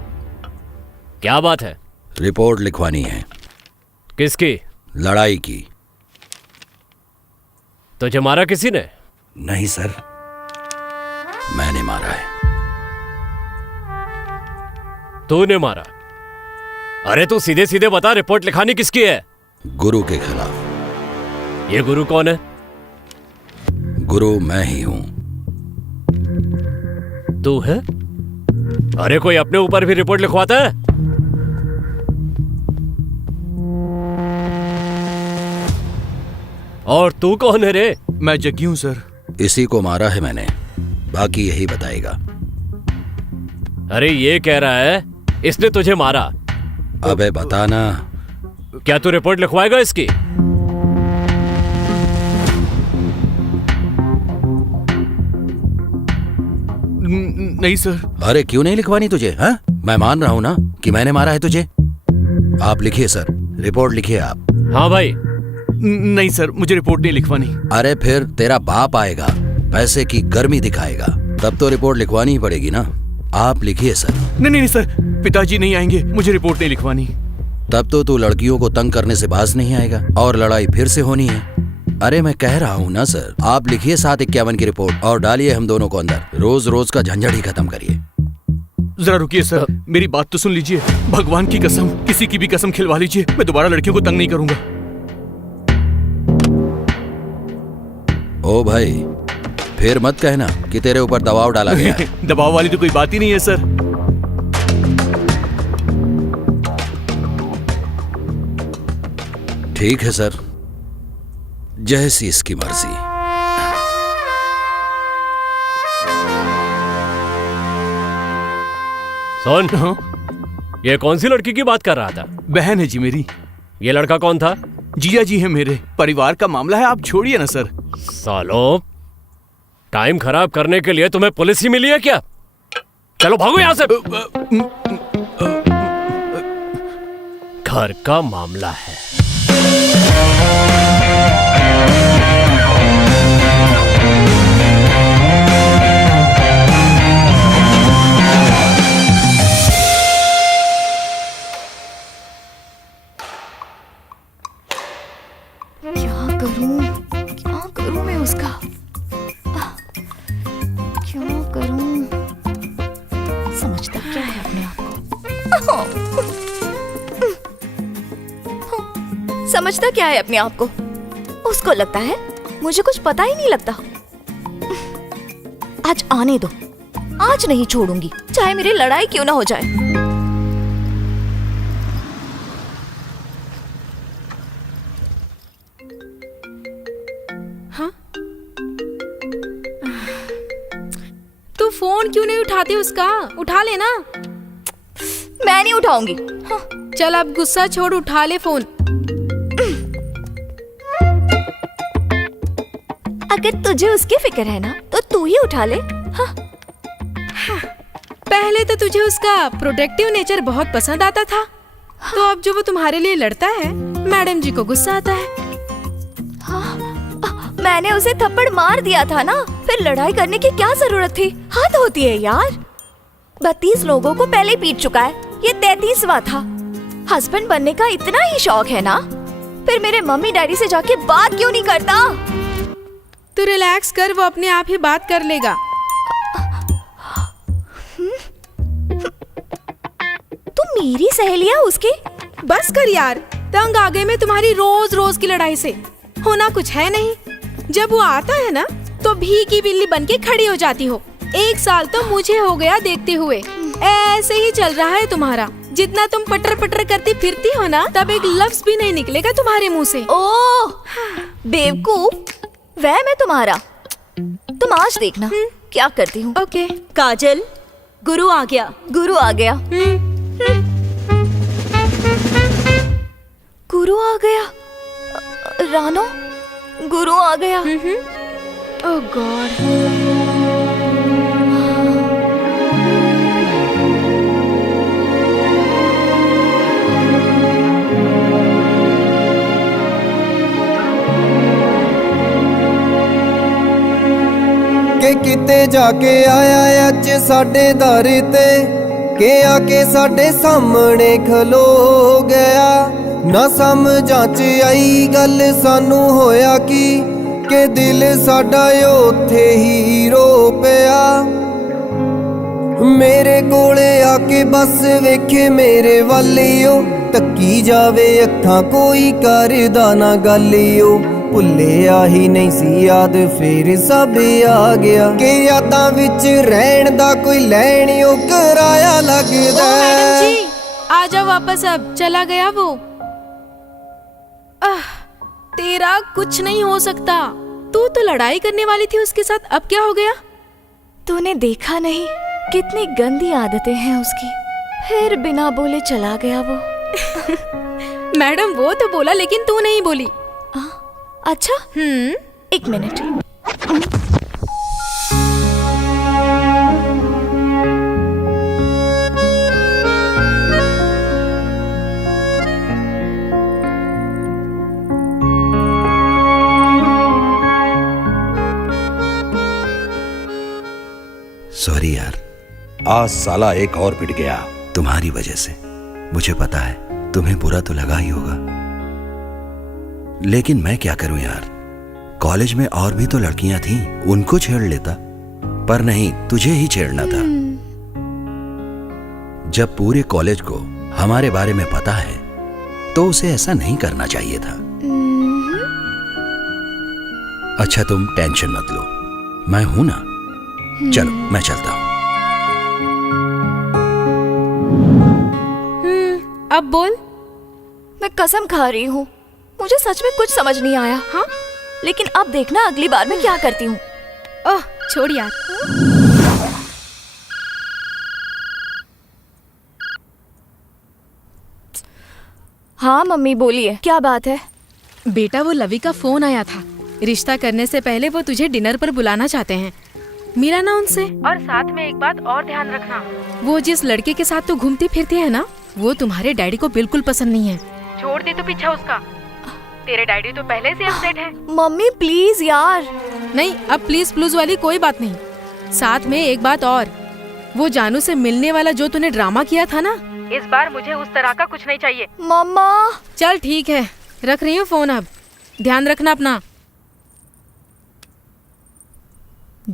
क्या बात है? रिपोर्ट लिखवानी है। किसकी? लड़ाई की। तुझे मारा किसी ने? नहीं सर, मैंने मारा है। तूने मारा? अरे तू सीधे सीधे बता, रिपोर्ट लिखानी किसकी है? गुरु के खिलाफ। ये गुरु कौन है? गुरु मैं ही हूं। तू है? अरे कोई अपने ऊपर भी रिपोर्ट लिखवाता है? और तू कौन है रे? मैं जग्गी हूं सर। इसी को मारा है मैंने, बाकी यही बताएगा। अरे ये कह रहा है इसने तुझे मारा। अबे बताना। क्या तू रिपोर्ट लिखवाएगा इसकी? नहीं सर। अरे क्यों नहीं लिखवानी तुझे? हाँ, मैं मान रहा हूं ना कि मैंने मारा है तुझे। आप लिखिए सर, रिपोर्ट लिखिए आप। हाँ भाई। नहीं सर, मुझे रिपोर्ट नहीं लिखवानी। अरे फिर तेरा बाप आएगा, पैसे की गर्मी दिखाएगा, तब तो रिपोर्ट लिखवानी ही पड़ेगी ना। आप लिखिए सर। नहीं नहीं सर, पिताजी नहीं आएंगे, मुझे रिपोर्ट नहीं लिखवानी। तब तो तू लड़कियों को तंग करने से बाज नहीं आएगा और लड़ाई फिर से होनी है। अरे मैं कह रहा हूँ ना सर, आप लिखिए 751 की रिपोर्ट और डालिए हम दोनों को अंदर। रोज रोज का झंझट ही खत्म करिए। जरा रुकिए सर, मेरी बात तो सुन लीजिए। भगवान की कसम, किसी की भी कसम खिलवा लीजिए, मैं दोबारा लड़कियों को तंग नहीं करूंगा। ओ भाई, फिर मत कहना कि तेरे ऊपर दबाव डाला गया है। दबाव वाली तो कोई बात ही नहीं है सर। ठीक है सर, जैसी इसकी मर्जी। सुन, ये कौन सी लड़की की बात कर रहा था? बहन है जी मेरी। ये लड़का कौन था? जीजा जी है मेरे। परिवार का मामला है, आप छोड़िए ना सर। सालो, टाइम खराब करने के लिए तुम्हें पुलिस ही मिली है क्या? चलो भागो यहां से। घर का मामला है। क्या करूं मैं उसका? क्या करूं? समझता क्या है अपने आप को? समझता क्या है अपने आप को? उसको लगता है मुझे कुछ पता ही नहीं लगता। आज आने दो, आज नहीं छोड़ूंगी, चाहे मेरी लड़ाई क्यों ना हो जाए। तू फोन क्यों नहीं उठाती उसका? उठा लेना। मैं नहीं उठाऊंगी। चल अब गुस्सा छोड़, उठा ले फोन। अगर तुझे उसकी फिक्र है ना तो तू ही उठा ले। हाँ। पहले तो तुझे उसका प्रोटेक्टिव नेचर बहुत पसंद आता था, तो अब जो वो तुम्हारे लिए लड़ता है मैडम जी को गुस्सा आता है। मैंने उसे थप्पड़ मार दिया था ना, फिर लड़ाई करने की क्या जरूरत थी? हद होती है यार। 32 लोगों को पहले पीट चुका है, ये 33वां था। हस्बैंड बनने का इतना ही शौक है ना, फिर मेरे मम्मी डैडी से जाके बात क्यों नहीं करता? तू रिलैक्स कर, वो अपने आप ही बात कर लेगा। तू मेरी सहेली है उसकी? बस कर यार, तंग आ गए मैं तुम्हारी रोज रोज की लड़ाई से। होना कुछ है नहीं, जब वो आता है ना तो भीगी बिल्ली बनके खड़ी हो जाती हो। 1 साल तो मुझे हो गया देखते हुए। ऐसे ही चल रहा है तुम्हारा। जितना तुम पटर पटर करती फिरती हो ना, तब एक लफ्ज भी नहीं निकलेगा तुम्हारे मुंह से। ओह बेवकूफ, वह मैं तुम्हारा। तुम आज देखना क्या करती हूँ। ओके। काजल, गुरु आ गया। गुरु आ गया। गुरु आ गया। रानो, गुरु आ गया। ओह गॉड। ਕਿ ਕਿਤੇ ਜਾ ਕੇ ਆਇਆ ਅੱਜ ਸਾਡੇ ਦਰ ਤੇ, ਕਿ ਆ ਕੇ ਸਾਡੇ ਸਾਹਮਣੇ ਖਲੋ ਗਿਆ। ਨਾ ਸਮਝਾਂ ਚ ਆਈ ਗੱਲ ਸਾਨੂੰ ਹੋਇਆ ਕਿ ਦਿਲ ਸਾਡਾ ਉੱਥੇ ਹੀ ਰੋ ਪਿਆ। ਮੇਰੇ ਕੋਲੇ ਆ ਕੇ ਬਸ ਵੇਖੇ ਮੇਰੇ ਵੱਲਿਓ, ਤੱਕੀ ਜਾਵੇ ਅੱਖਾਂ ਕੋਈ ਕਰਦਾ ਨਾ ਗੱਲਿਓ। ਭੁੱਲਿਆ ਹੀ ਨਹੀਂ ਸੀ ਯਾਦ ਫੇਰ ਸਭ ਆ ਗਿਆ, ਕਿ ਯਾਦਾਂ ਵਿੱਚ ਰਹਿਣ ਦਾ ਕੋਈ ਲੈਣਿਓ ਕਿਰਾਇਆ ਲੱਗਦਾ। मैडम जी आ जाओ वापस, अब चला गया वो। तेरा कुछ नहीं हो सकता। तू तो लड़ाई करने वाली थी उसके साथ, अब क्या हो गया? तूने देखा नहीं कितनी गंदी आदतें हैं उसकी, फिर बिना बोले चला गया वो। मैडम वो तो बोला लेकिन तू नहीं बोली। अच्छा, 1 मिनट। सॉरी यार, आज साला एक और पिट गया तुम्हारी वजह से। मुझे पता है तुम्हें बुरा तो लगा ही होगा, लेकिन मैं क्या करूं यार। कॉलेज में और भी तो लड़कियां थीं, उनको छेड़ लेता, पर नहीं, तुझे ही छेड़ना था। जब पूरे कॉलेज को हमारे बारे में पता है तो उसे ऐसा नहीं करना चाहिए था। अच्छा तुम टेंशन मत लो, मैं हूं ना। चलो मैं चलता हूं। अब बोल। मैं कसम खा रही हूँ, मुझे सच में कुछ समझ नहीं आया। हाँ, लेकिन अब देखना अगली बार मैं क्या करती हूँ। ओह छोड़ यार। हाँ मम्मी बोलिए, क्या बात है? बेटा वो लवी का फोन आया था। रिश्ता करने से पहले वो तुझे डिनर पर बुलाना चाहते हैं। मिला ना उनसे। और साथ में एक बात और ध्यान रखना, वो जिस लड़के के साथ तू घूमती फिरती है ना, वो तुम्हारे डैडी को बिल्कुल पसंद नहीं है। छोड़ दे तो पीछा उसका। तेरे डैडी तो पहले से अपसेट है। मम्मी प्लीज यार। नहीं, अब प्लीज प्लूज वाली कोई बात नहीं। साथ में एक बात और, वो जानू से मिलने वाला जो तूने ड्रामा किया था ना, इस बार मुझे उस तरह का कुछ नहीं चाहिए। मम्मा। चल ठीक है, रख रही हूँ फोन। अब ध्यान रखना अपना।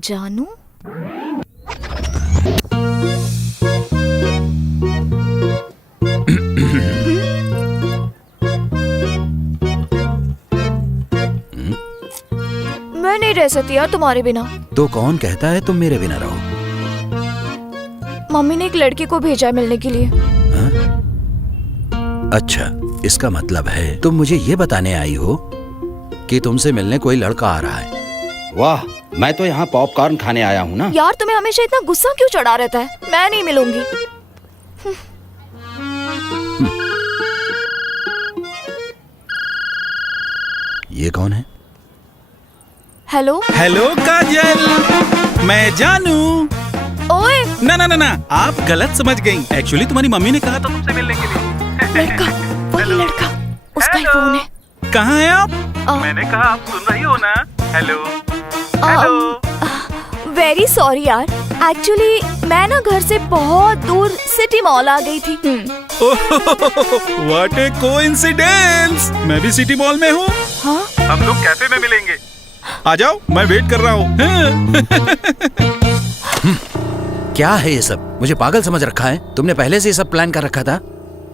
जानू? मैं नहीं रह सकती यार तुम्हारे बिना। तो कौन कहता है तुम मेरे बिना रहो? मम्मी ने एक लड़के को भेजा है मिलने के लिए। हा? अच्छा, इसका मतलब है तुम मुझे ये बताने आई हो कि तुमसे मिलने कोई लड़का आ रहा है। वाह, मैं तो यहाँ पॉपकॉर्न खाने आया हूँ ना। यार तुम्हें हमेशा इतना गुस्सा क्यों चढ़ा रहता है? मैं नहीं मिलूंगी। ये कौन है? हेलो हेलो काजल, मैं जानू। ओए ना ना ना ना, आप गलत समझ गई। एक्चुअली तुम्हारी मम्मी ने कहा था तुमसे मिलने के लिए। लड़का, वही लड़का, उसका ही फोन है। कहाँ हैं आप? मैंने कहा आप सुन रही हो ना। Hello hello. वेरी सॉरी यार, एक्चुअली मैं ना घर से बहुत दूर सिटी मॉल आ गई थी। व्हाट ए कोइंसिडेंस, मैं भी सिटी मॉल में हूँ। हाँ? हम लोग कैफे में मिलेंगे। आ जाओ, मैं वेट कर रहा हूँ। क्या है ये सब? मुझे पागल समझ रखा है? तुमने पहले से ये सब प्लान कर रखा था?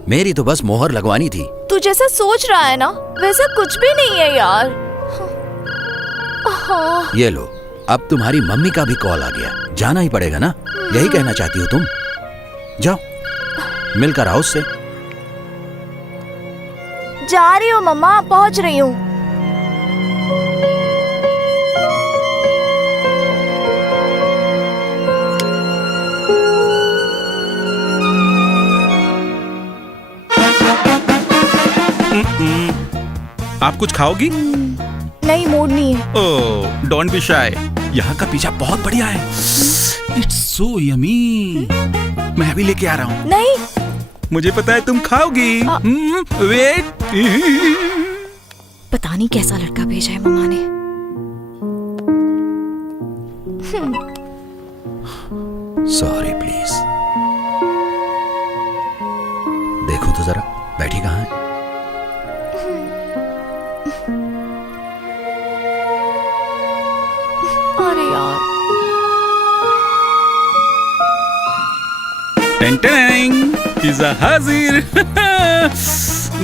मेरी तो बस मोहर लगवानी थी। तू जैसा सोच रहा है ना वैसा कुछ भी नहीं है यार। हाँ। ये लो, अब तुम्हारी मम्मी का भी कॉल आ गया, जाना ही पड़ेगा ना। यही कहना चाहती हो तुम? जाओ मिलकर आओ उससे। जा रही हूँ मम्मा, पहुँच रही हूँ। आप कुछ खाओगी? नहीं, मूड नहीं है। ओह, डोंट बी शाय। यहाँ का पिज्जा बहुत बढ़िया है। It's so yummy. मैं अभी लेके आ रहा हूँ। नहीं, मुझे पता है तुम खाओगी। वेट। पता नहीं कैसा लड़का भेजा है मम्मा ने। Sorry please. देखो तो जरा, बैठी कहाँ है? अरे यार। पिज्जा हाजिर।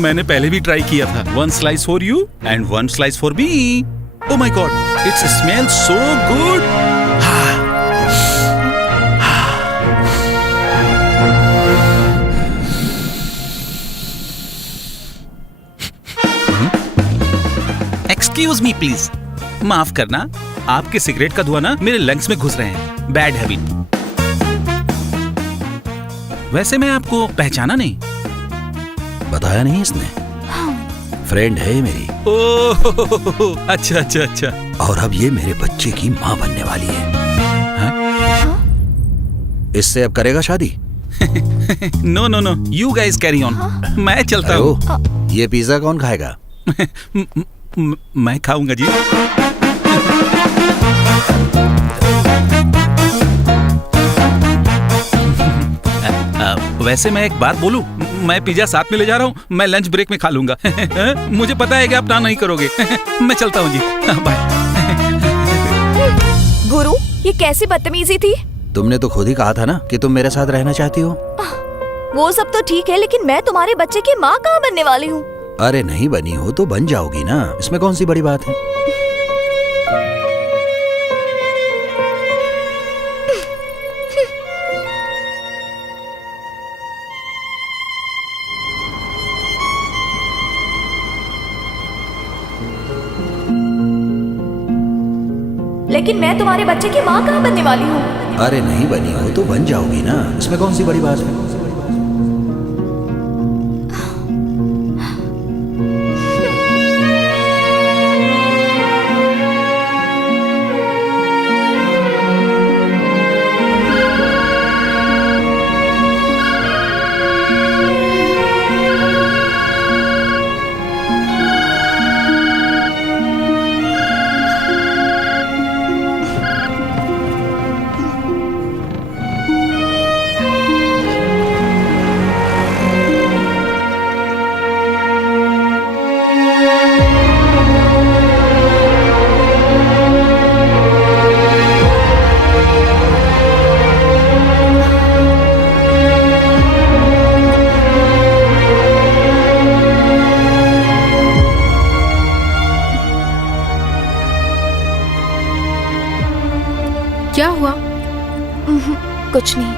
मैंने पहले भी ट्राई किया था। 1 slice for you and 1 slice for me. Oh my God, it's smell so good. Excuse me please, माफ करना, आपके सिगरेट का धुआं ना मेरे लंग्स में घुस रहे हैं। Bad habit. वैसे मैं आपको पहचाना नहीं। बताया नहीं इसने? फ्रेंड है मेरी। ओह, अच्छा अच्छा अच्छा। और अब ये मेरे बच्चे की माँ बनने वाली है। इससे अब करेगा शादी? No no no, you guys carry on. मैं चलता हूँ। ये पिज्जा कौन खाएगा? मैं खाऊंगा जी। वैसे मैं एक बात बोलूं, मैं पिज्जा साथ में ले जा रहा हूँ। मैं लंच ब्रेक में खा लूंगा। मुझे पता है कि आप ना नहीं करोगे। मैं चलता हूँ जी। बाय। गुरु, ये कैसी बदतमीजी थी? तुमने तो खुद ही कहा था ना कि तुम मेरे साथ रहना चाहती हो। वो सब तो ठीक है, लेकिन मैं तुम्हारे बच्चे की माँ कहाँ बनने वाली हूँ? अरे नहीं बनी हो तो बन जाओगी ना, इसमें कौन सी बड़ी बात है? लेकिन मैं तुम्हारे बच्चे की माँ कहाँ बनने वाली हूँ? अरे नहीं बनी हो तो बन जाओगी ना, इसमें कौन सी बड़ी बात है? क्या हुआ? कुछ नहीं।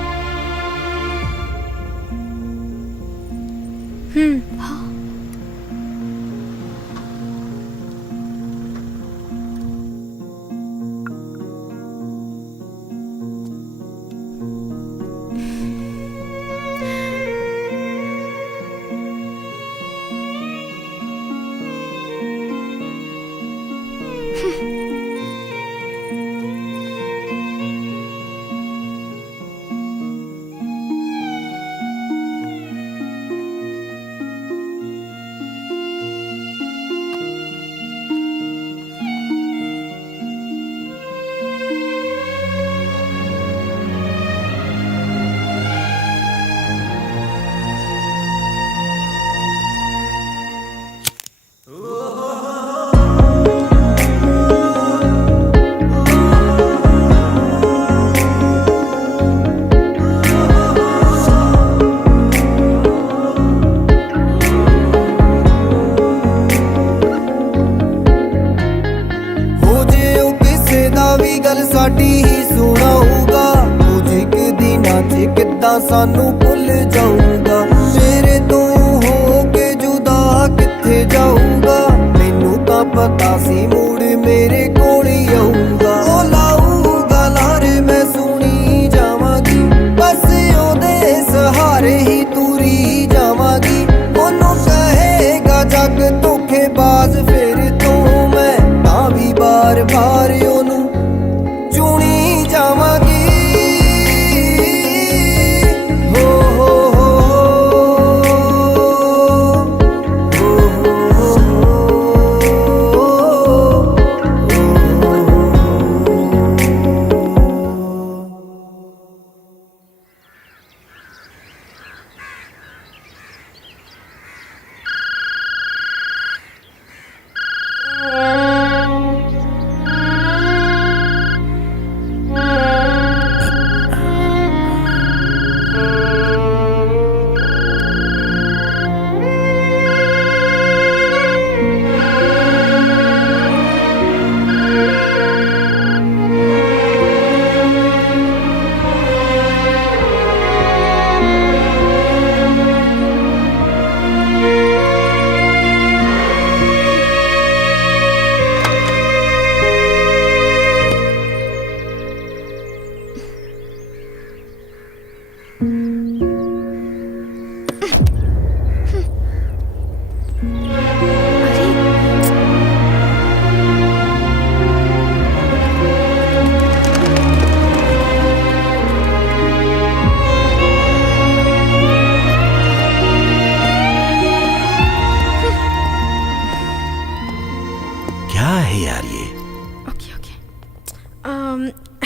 ਤਾਂ ਸਾਨੂੰ ਭੁੱਲ ਜਾਊਗਾ ਮੇਰੇ ਤੋਂ ਹੋ ਕੇ ਜੁਦਾ ਕਿੱਥੇ ਜਾਊਗਾ ਮੈਨੂੰ ਤਾਂ ਪਤਾ ਸੀ ਮੁੜ ਮੇਰੇ ਕੋਲ ਹੀ ਆਊਗਾ ਉਹ ਲਾਊਗਾ ਲਾਰੇ ਮੈਂ ਸੁਣੀ ਜਾਵਾਂਗੀ ਬਸ ਉਹਦੇ ਸਹਾਰੇ ਹੀ ਤੁਰੀ ਜਾਵਾਂਗੀ ਉਹਨੂੰ ਕਹੇਗਾ ਜੱਗ ਧੋਖੇਬਾਜ਼ ਫਿਰ ਤੋਂ ਮੈਂ ਤਾਂ ਵੀ ਬਾਰ-ਬਾਰ ਉਹਨੂੰ ਚੁਣੀ ਜਾਵਾਂਗੀ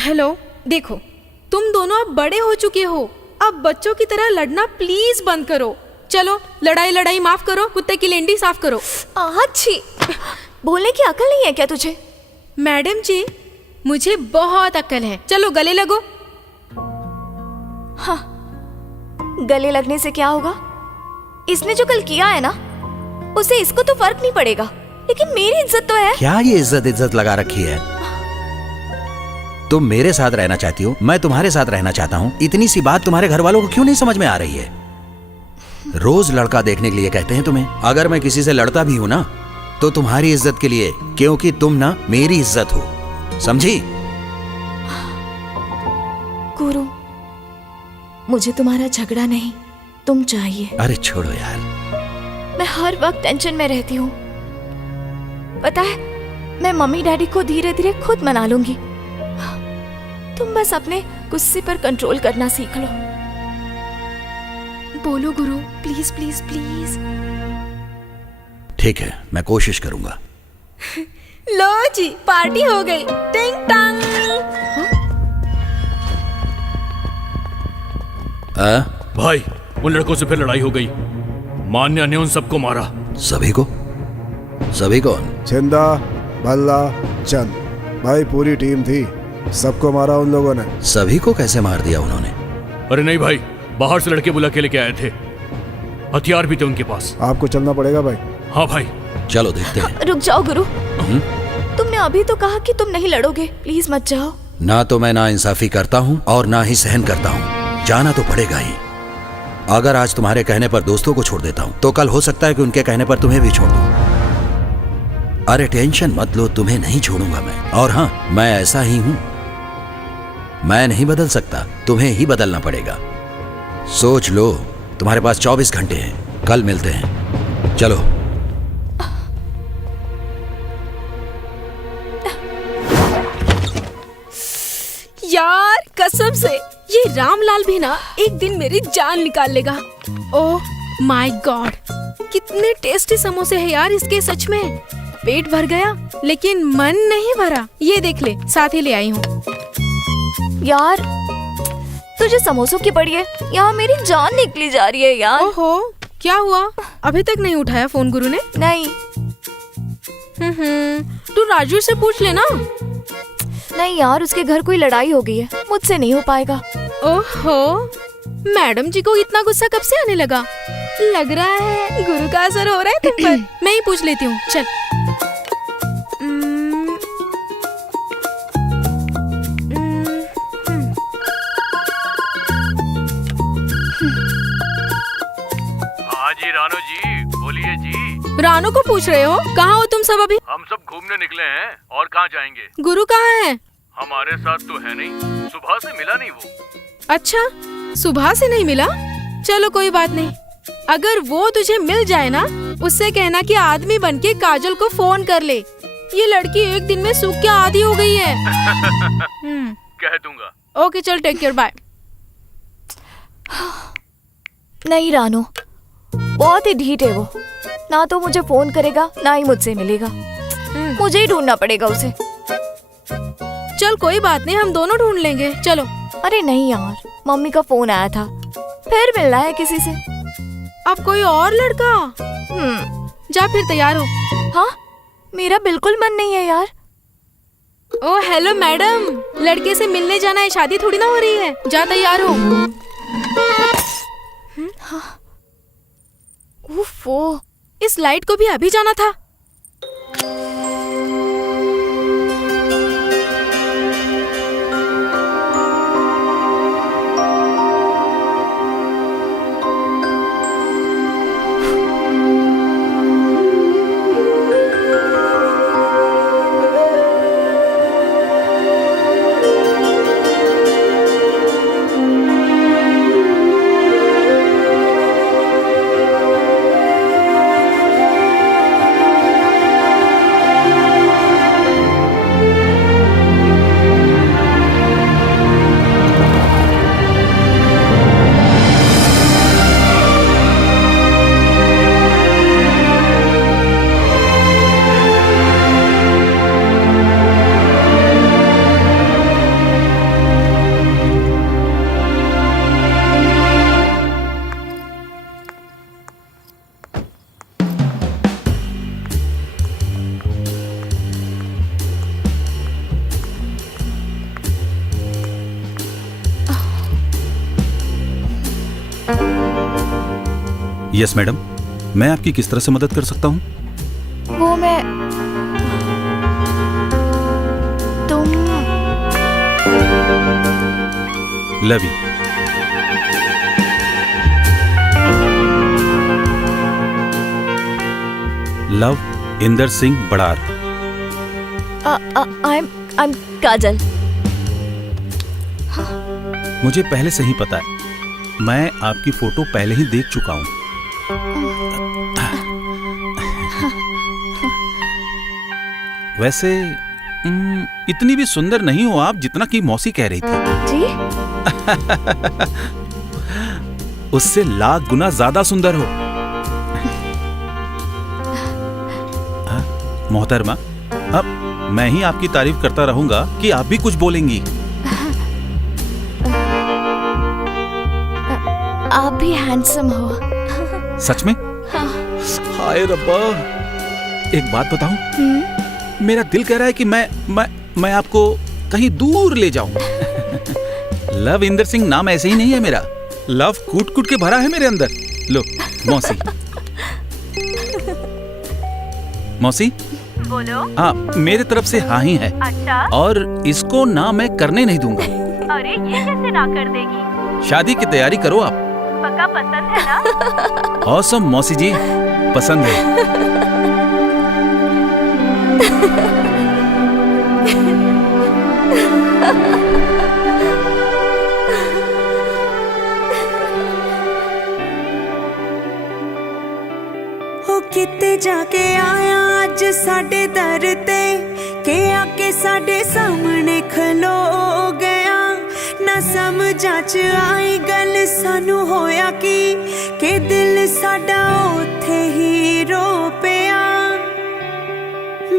हेलो, देखो तुम दोनों अब बड़े हो चुके हो, अब बच्चों की तरह लड़ना प्लीज बंद करो। चलो लड़ाई माफ करो, कुत्ते की लेंडी साफ करो। अच्छी बोलने की अकल नहीं है क्या तुझे? मैडम जी मुझे बहुत अक्ल है, चलो गले लगो। हाँ, गले लगने से क्या होगा? इसने जो कल किया है ना, उसे इसको तो फर्क नहीं पड़ेगा, लेकिन मेरी इज्जत तो है। क्या ये इज्जत लगा रखी है? तुम मेरे साथ रहना चाहती हो, मैं तुम्हारे साथ रहना चाहता हूँ। इतनी सी बात तुम्हारे घर वालों को क्यों नहीं समझ में आ रही है? रोज लड़का देखने के लिए कहते हैं तुम्हें। अगर मैं किसी से लड़ता भी हूँ ना, तो तुम्हारी इज्जत के लिए, क्योंकि तुम ना मेरी इज्जत हो, समझी? गुरु, मुझे तुम्हारा झगड़ा नहीं, तुम चाहिए। अरे छोड़ो यार, मैं हर वक्त टेंशन में रहती हूँ। पता है, मैं मम्मी डैडी को धीरे धीरे खुद मना लूंगी। तुम बस अपने गुस्से पर कंट्रोल करना सीख लो। बोलो गुरु, प्लीज प्लीज प्लीज। ठीक है, मैं कोशिश करूंगा। लो जी, पार्टी हो गई। टिंग टांग। भाई, उन लड़कों से फिर लड़ाई हो गई। मान्या ने उन सबको मारा। सभी को? सभी कौन? छिंदा, भल्ला, चंद, भाई पूरी टीम थी, सबको मारा उन लोगों ने। सभी को कैसे मार दिया उन्होंने? अरे नहीं भाई, बाहर से लड़के बुला के लेके आए थे, हथियार भी थे उनके पास। आपको चलना पड़ेगा भाई। हाँ भाई, चलो देखते हैं। रुक जाओ गुरु, तुमने अभी तो कहा कि तुम नहीं लड़ोगे, प्लीज मत जाओ। ना तो मैं ना इंसाफी करता हूँ और ना ही सहन करता हूँ, जाना तो पड़ेगा ही। अगर आज तुम्हारे कहने पर दोस्तों को छोड़ देता हूँ, तो कल हो सकता है कि उनके कहने पर तुम्हें भी छोड़ दूँ। अरे टेंशन मत लो, तुम्हें नहीं छोड़ूंगा मैं। और हाँ, मैं ऐसा ही हूँ, मैं नहीं बदल सकता, तुम्हें ही बदलना पड़ेगा। सोच लो, तुम्हारे पास 24 घंटे हैं, कल मिलते हैं, चलो। यार कसम से ये रामलाल भी ना एक दिन मेरी जान निकाल लेगा। ओह माय गॉड, कितने टेस्टी समोसे हैं यार इसके, सच में पेट भर गया लेकिन मन नहीं भरा। ये देख ले, साथ ही ले आई हूँ। यार तुझे समोसों की पड़ी है, यहाँ मेरी जान निकली जा रही है यार। ओहो, क्या हुआ? अभी तक नहीं उठाया फोन गुरु ने? नहीं। तू राजू से पूछ लेना। नहीं यार, उसके घर कोई लड़ाई हो गई है, मुझसे नहीं हो पाएगा। ओहो, मैडम जी को इतना गुस्सा कब से आने लगा? लग रहा है गुरु का असर हो रहा है तुम पर। मैं ही पूछ लेती हूँ, चल। रानो जी, बोलिए जी। रानू को पूछ रहे हो? कहाँ हो तुम सब अभी? हम सब घूमने निकले हैं और कहाँ जाएंगे? गुरु कहाँ है? हमारे साथ तो है नहीं, सुबह से मिला नहीं वो। अच्छा, सुबह से नहीं मिला? चलो कोई बात नहीं। अगर वो तुझे मिल जाए ना, उससे कहना कि आदमी बनके काजल को फोन कर ले। ये लड़की एक दिन में सूख के आधी हो गई है। कह दूंगा। ओके चल, टेक केयर, बाय। नहीं रानू, बहुत ही ढीठ है वो। ना तो मुझे फोन करेगा, ना ही मुझसे मिलेगा। मुझे ही ढूंढना पड़ेगा उसे। चल कोई बात नहीं, हम दोनों ढूंढ लेंगे, चलो। अरे नहीं यार, मम्मी का फोन आया था, फिर मिलना है किसी से। अब कोई और लड़का? जा फिर तैयार हो। हाँ, मेरा बिल्कुल मन नहीं है यार। ओ हेलो मैडम, लड़के से मिलने जाना है, शादी थोड़ी ना हो रही है। जा तैयार हो। उफ़ो, इस लाइट को भी अभी जाना था। यस मैडम, मैं आपकी किस तरह से मदद कर सकता हूँ? वो मैं, तुम लवी। Love Inder Singh Badar. I'm काजल। मुझे पहले से ही पता है, मैं आपकी फोटो पहले ही देख चुका हूँ। वैसे इतनी भी सुंदर नहीं हो आप जितना कि मौसी कह रही थी। जी? उससे लाख गुना ज्यादा सुंदर हो। मोहतरमा, अब मैं ही आपकी तारीफ करता रहूंगा कि आप भी कुछ बोलेंगी। आप भी हैंडसम हो। सच में? हाय रब्बा, एक बात बताऊं? मेरा दिल कह रहा है कि मैं आपको कहीं दूर ले जाऊं। लव इंदर सिंह नाम ऐसे ही नहीं है मेरा। लव कूट कूट के भरा है मेरे अंदर। लो मौसी। मौसी बोलो। हाँ, मेरे तरफ से हाँ ही है। अच्छा? और इसको ना मैं करने नहीं दूंगा। अरे ये कैसे ना कर देगी? शादी की तैयारी करो आप। पक्का पसंद है ना? ऑसम मौसी जी, पसंद है। हो किते जाके आया अज साडे दर ते, के आके साडे सामने खलो गया। ना समझा च आई गल सानू होया कि दिल साडा ओथे ही रो पिया।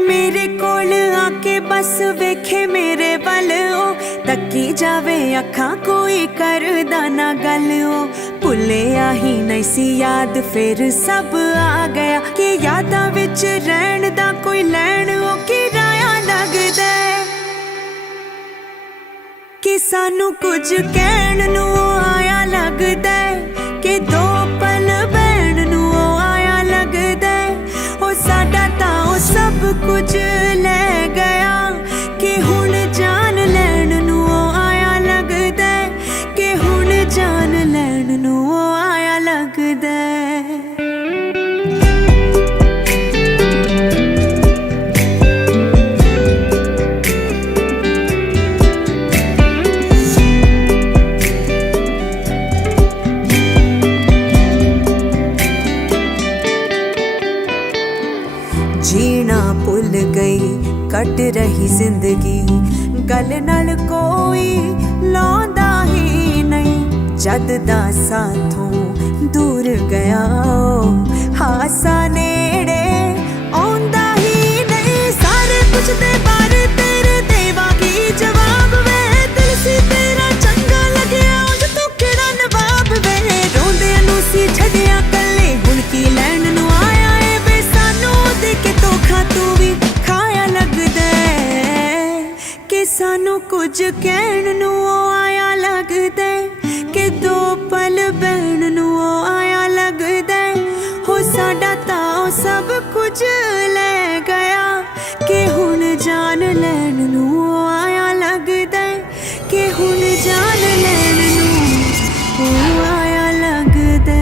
मेरे कोल आके बस वेखे मेरे वल ओ, तकी जावे अखां कोई करदा ना गल ओ। भुलिया ही नहीं सी याद, फिर सब आ गया कि यादां विच रहण दा कोई लैण ओ किराया लगदा कि सानू कुछ कहण नू आया लगदा कि दो पल बहण नू आया लगदा। ओ साडा तां ओ सब कुछ ले गया कि हुण जान लैण नू आया लगदा कि हुण जान लैण नू आया लगदा। भुल गई कट रही जिंदगी गल नाल कोई लांदा ही नहीं जद दा साथों दूर गया हासा नेड़े आंदा ही नहीं सारे कुछ दे बारे तेरे देवागी जवाब वे दिल सी तेरा चंगा लगया उंज तू केड़ा नवाब वे रोंदे नू सी छड़िया कल्ले हुण की लैण नू आया ए वे सानू दे के धोखा तू भी खाया लगदा कि सानू कुछ कहण नू आया लगदा कि दो पल बहन नू आया लगदा हो साडा तां सब कुछ ले गया कि हुण जान लैण नू आया लगदा कि हुण जान लैण नू आया लगदा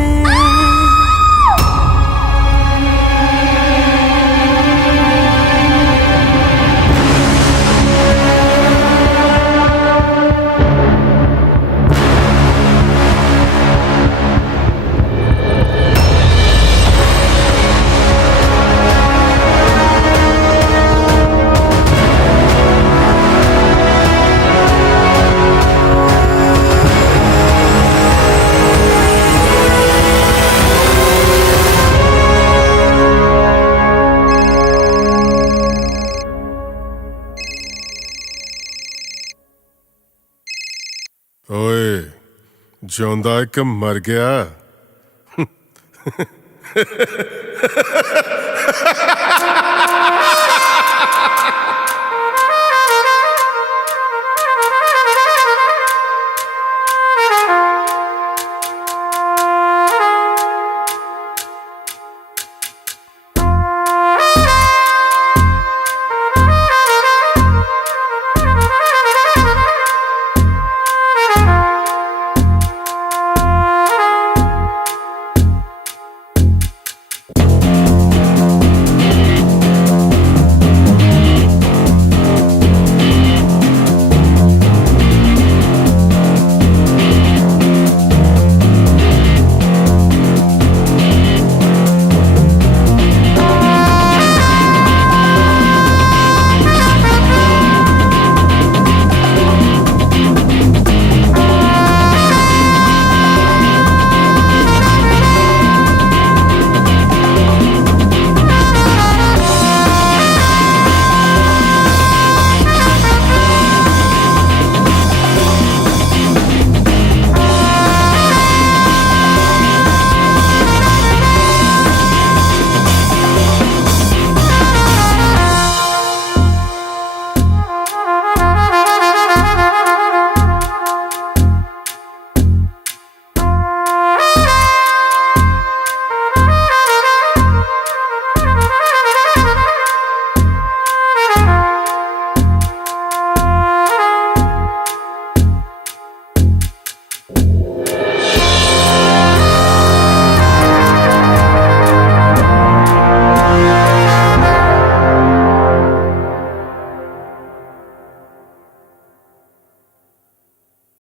ਓਏ ਜਿਉਂਦਾ ਇੱਕ ਮਰ ਗਿਆ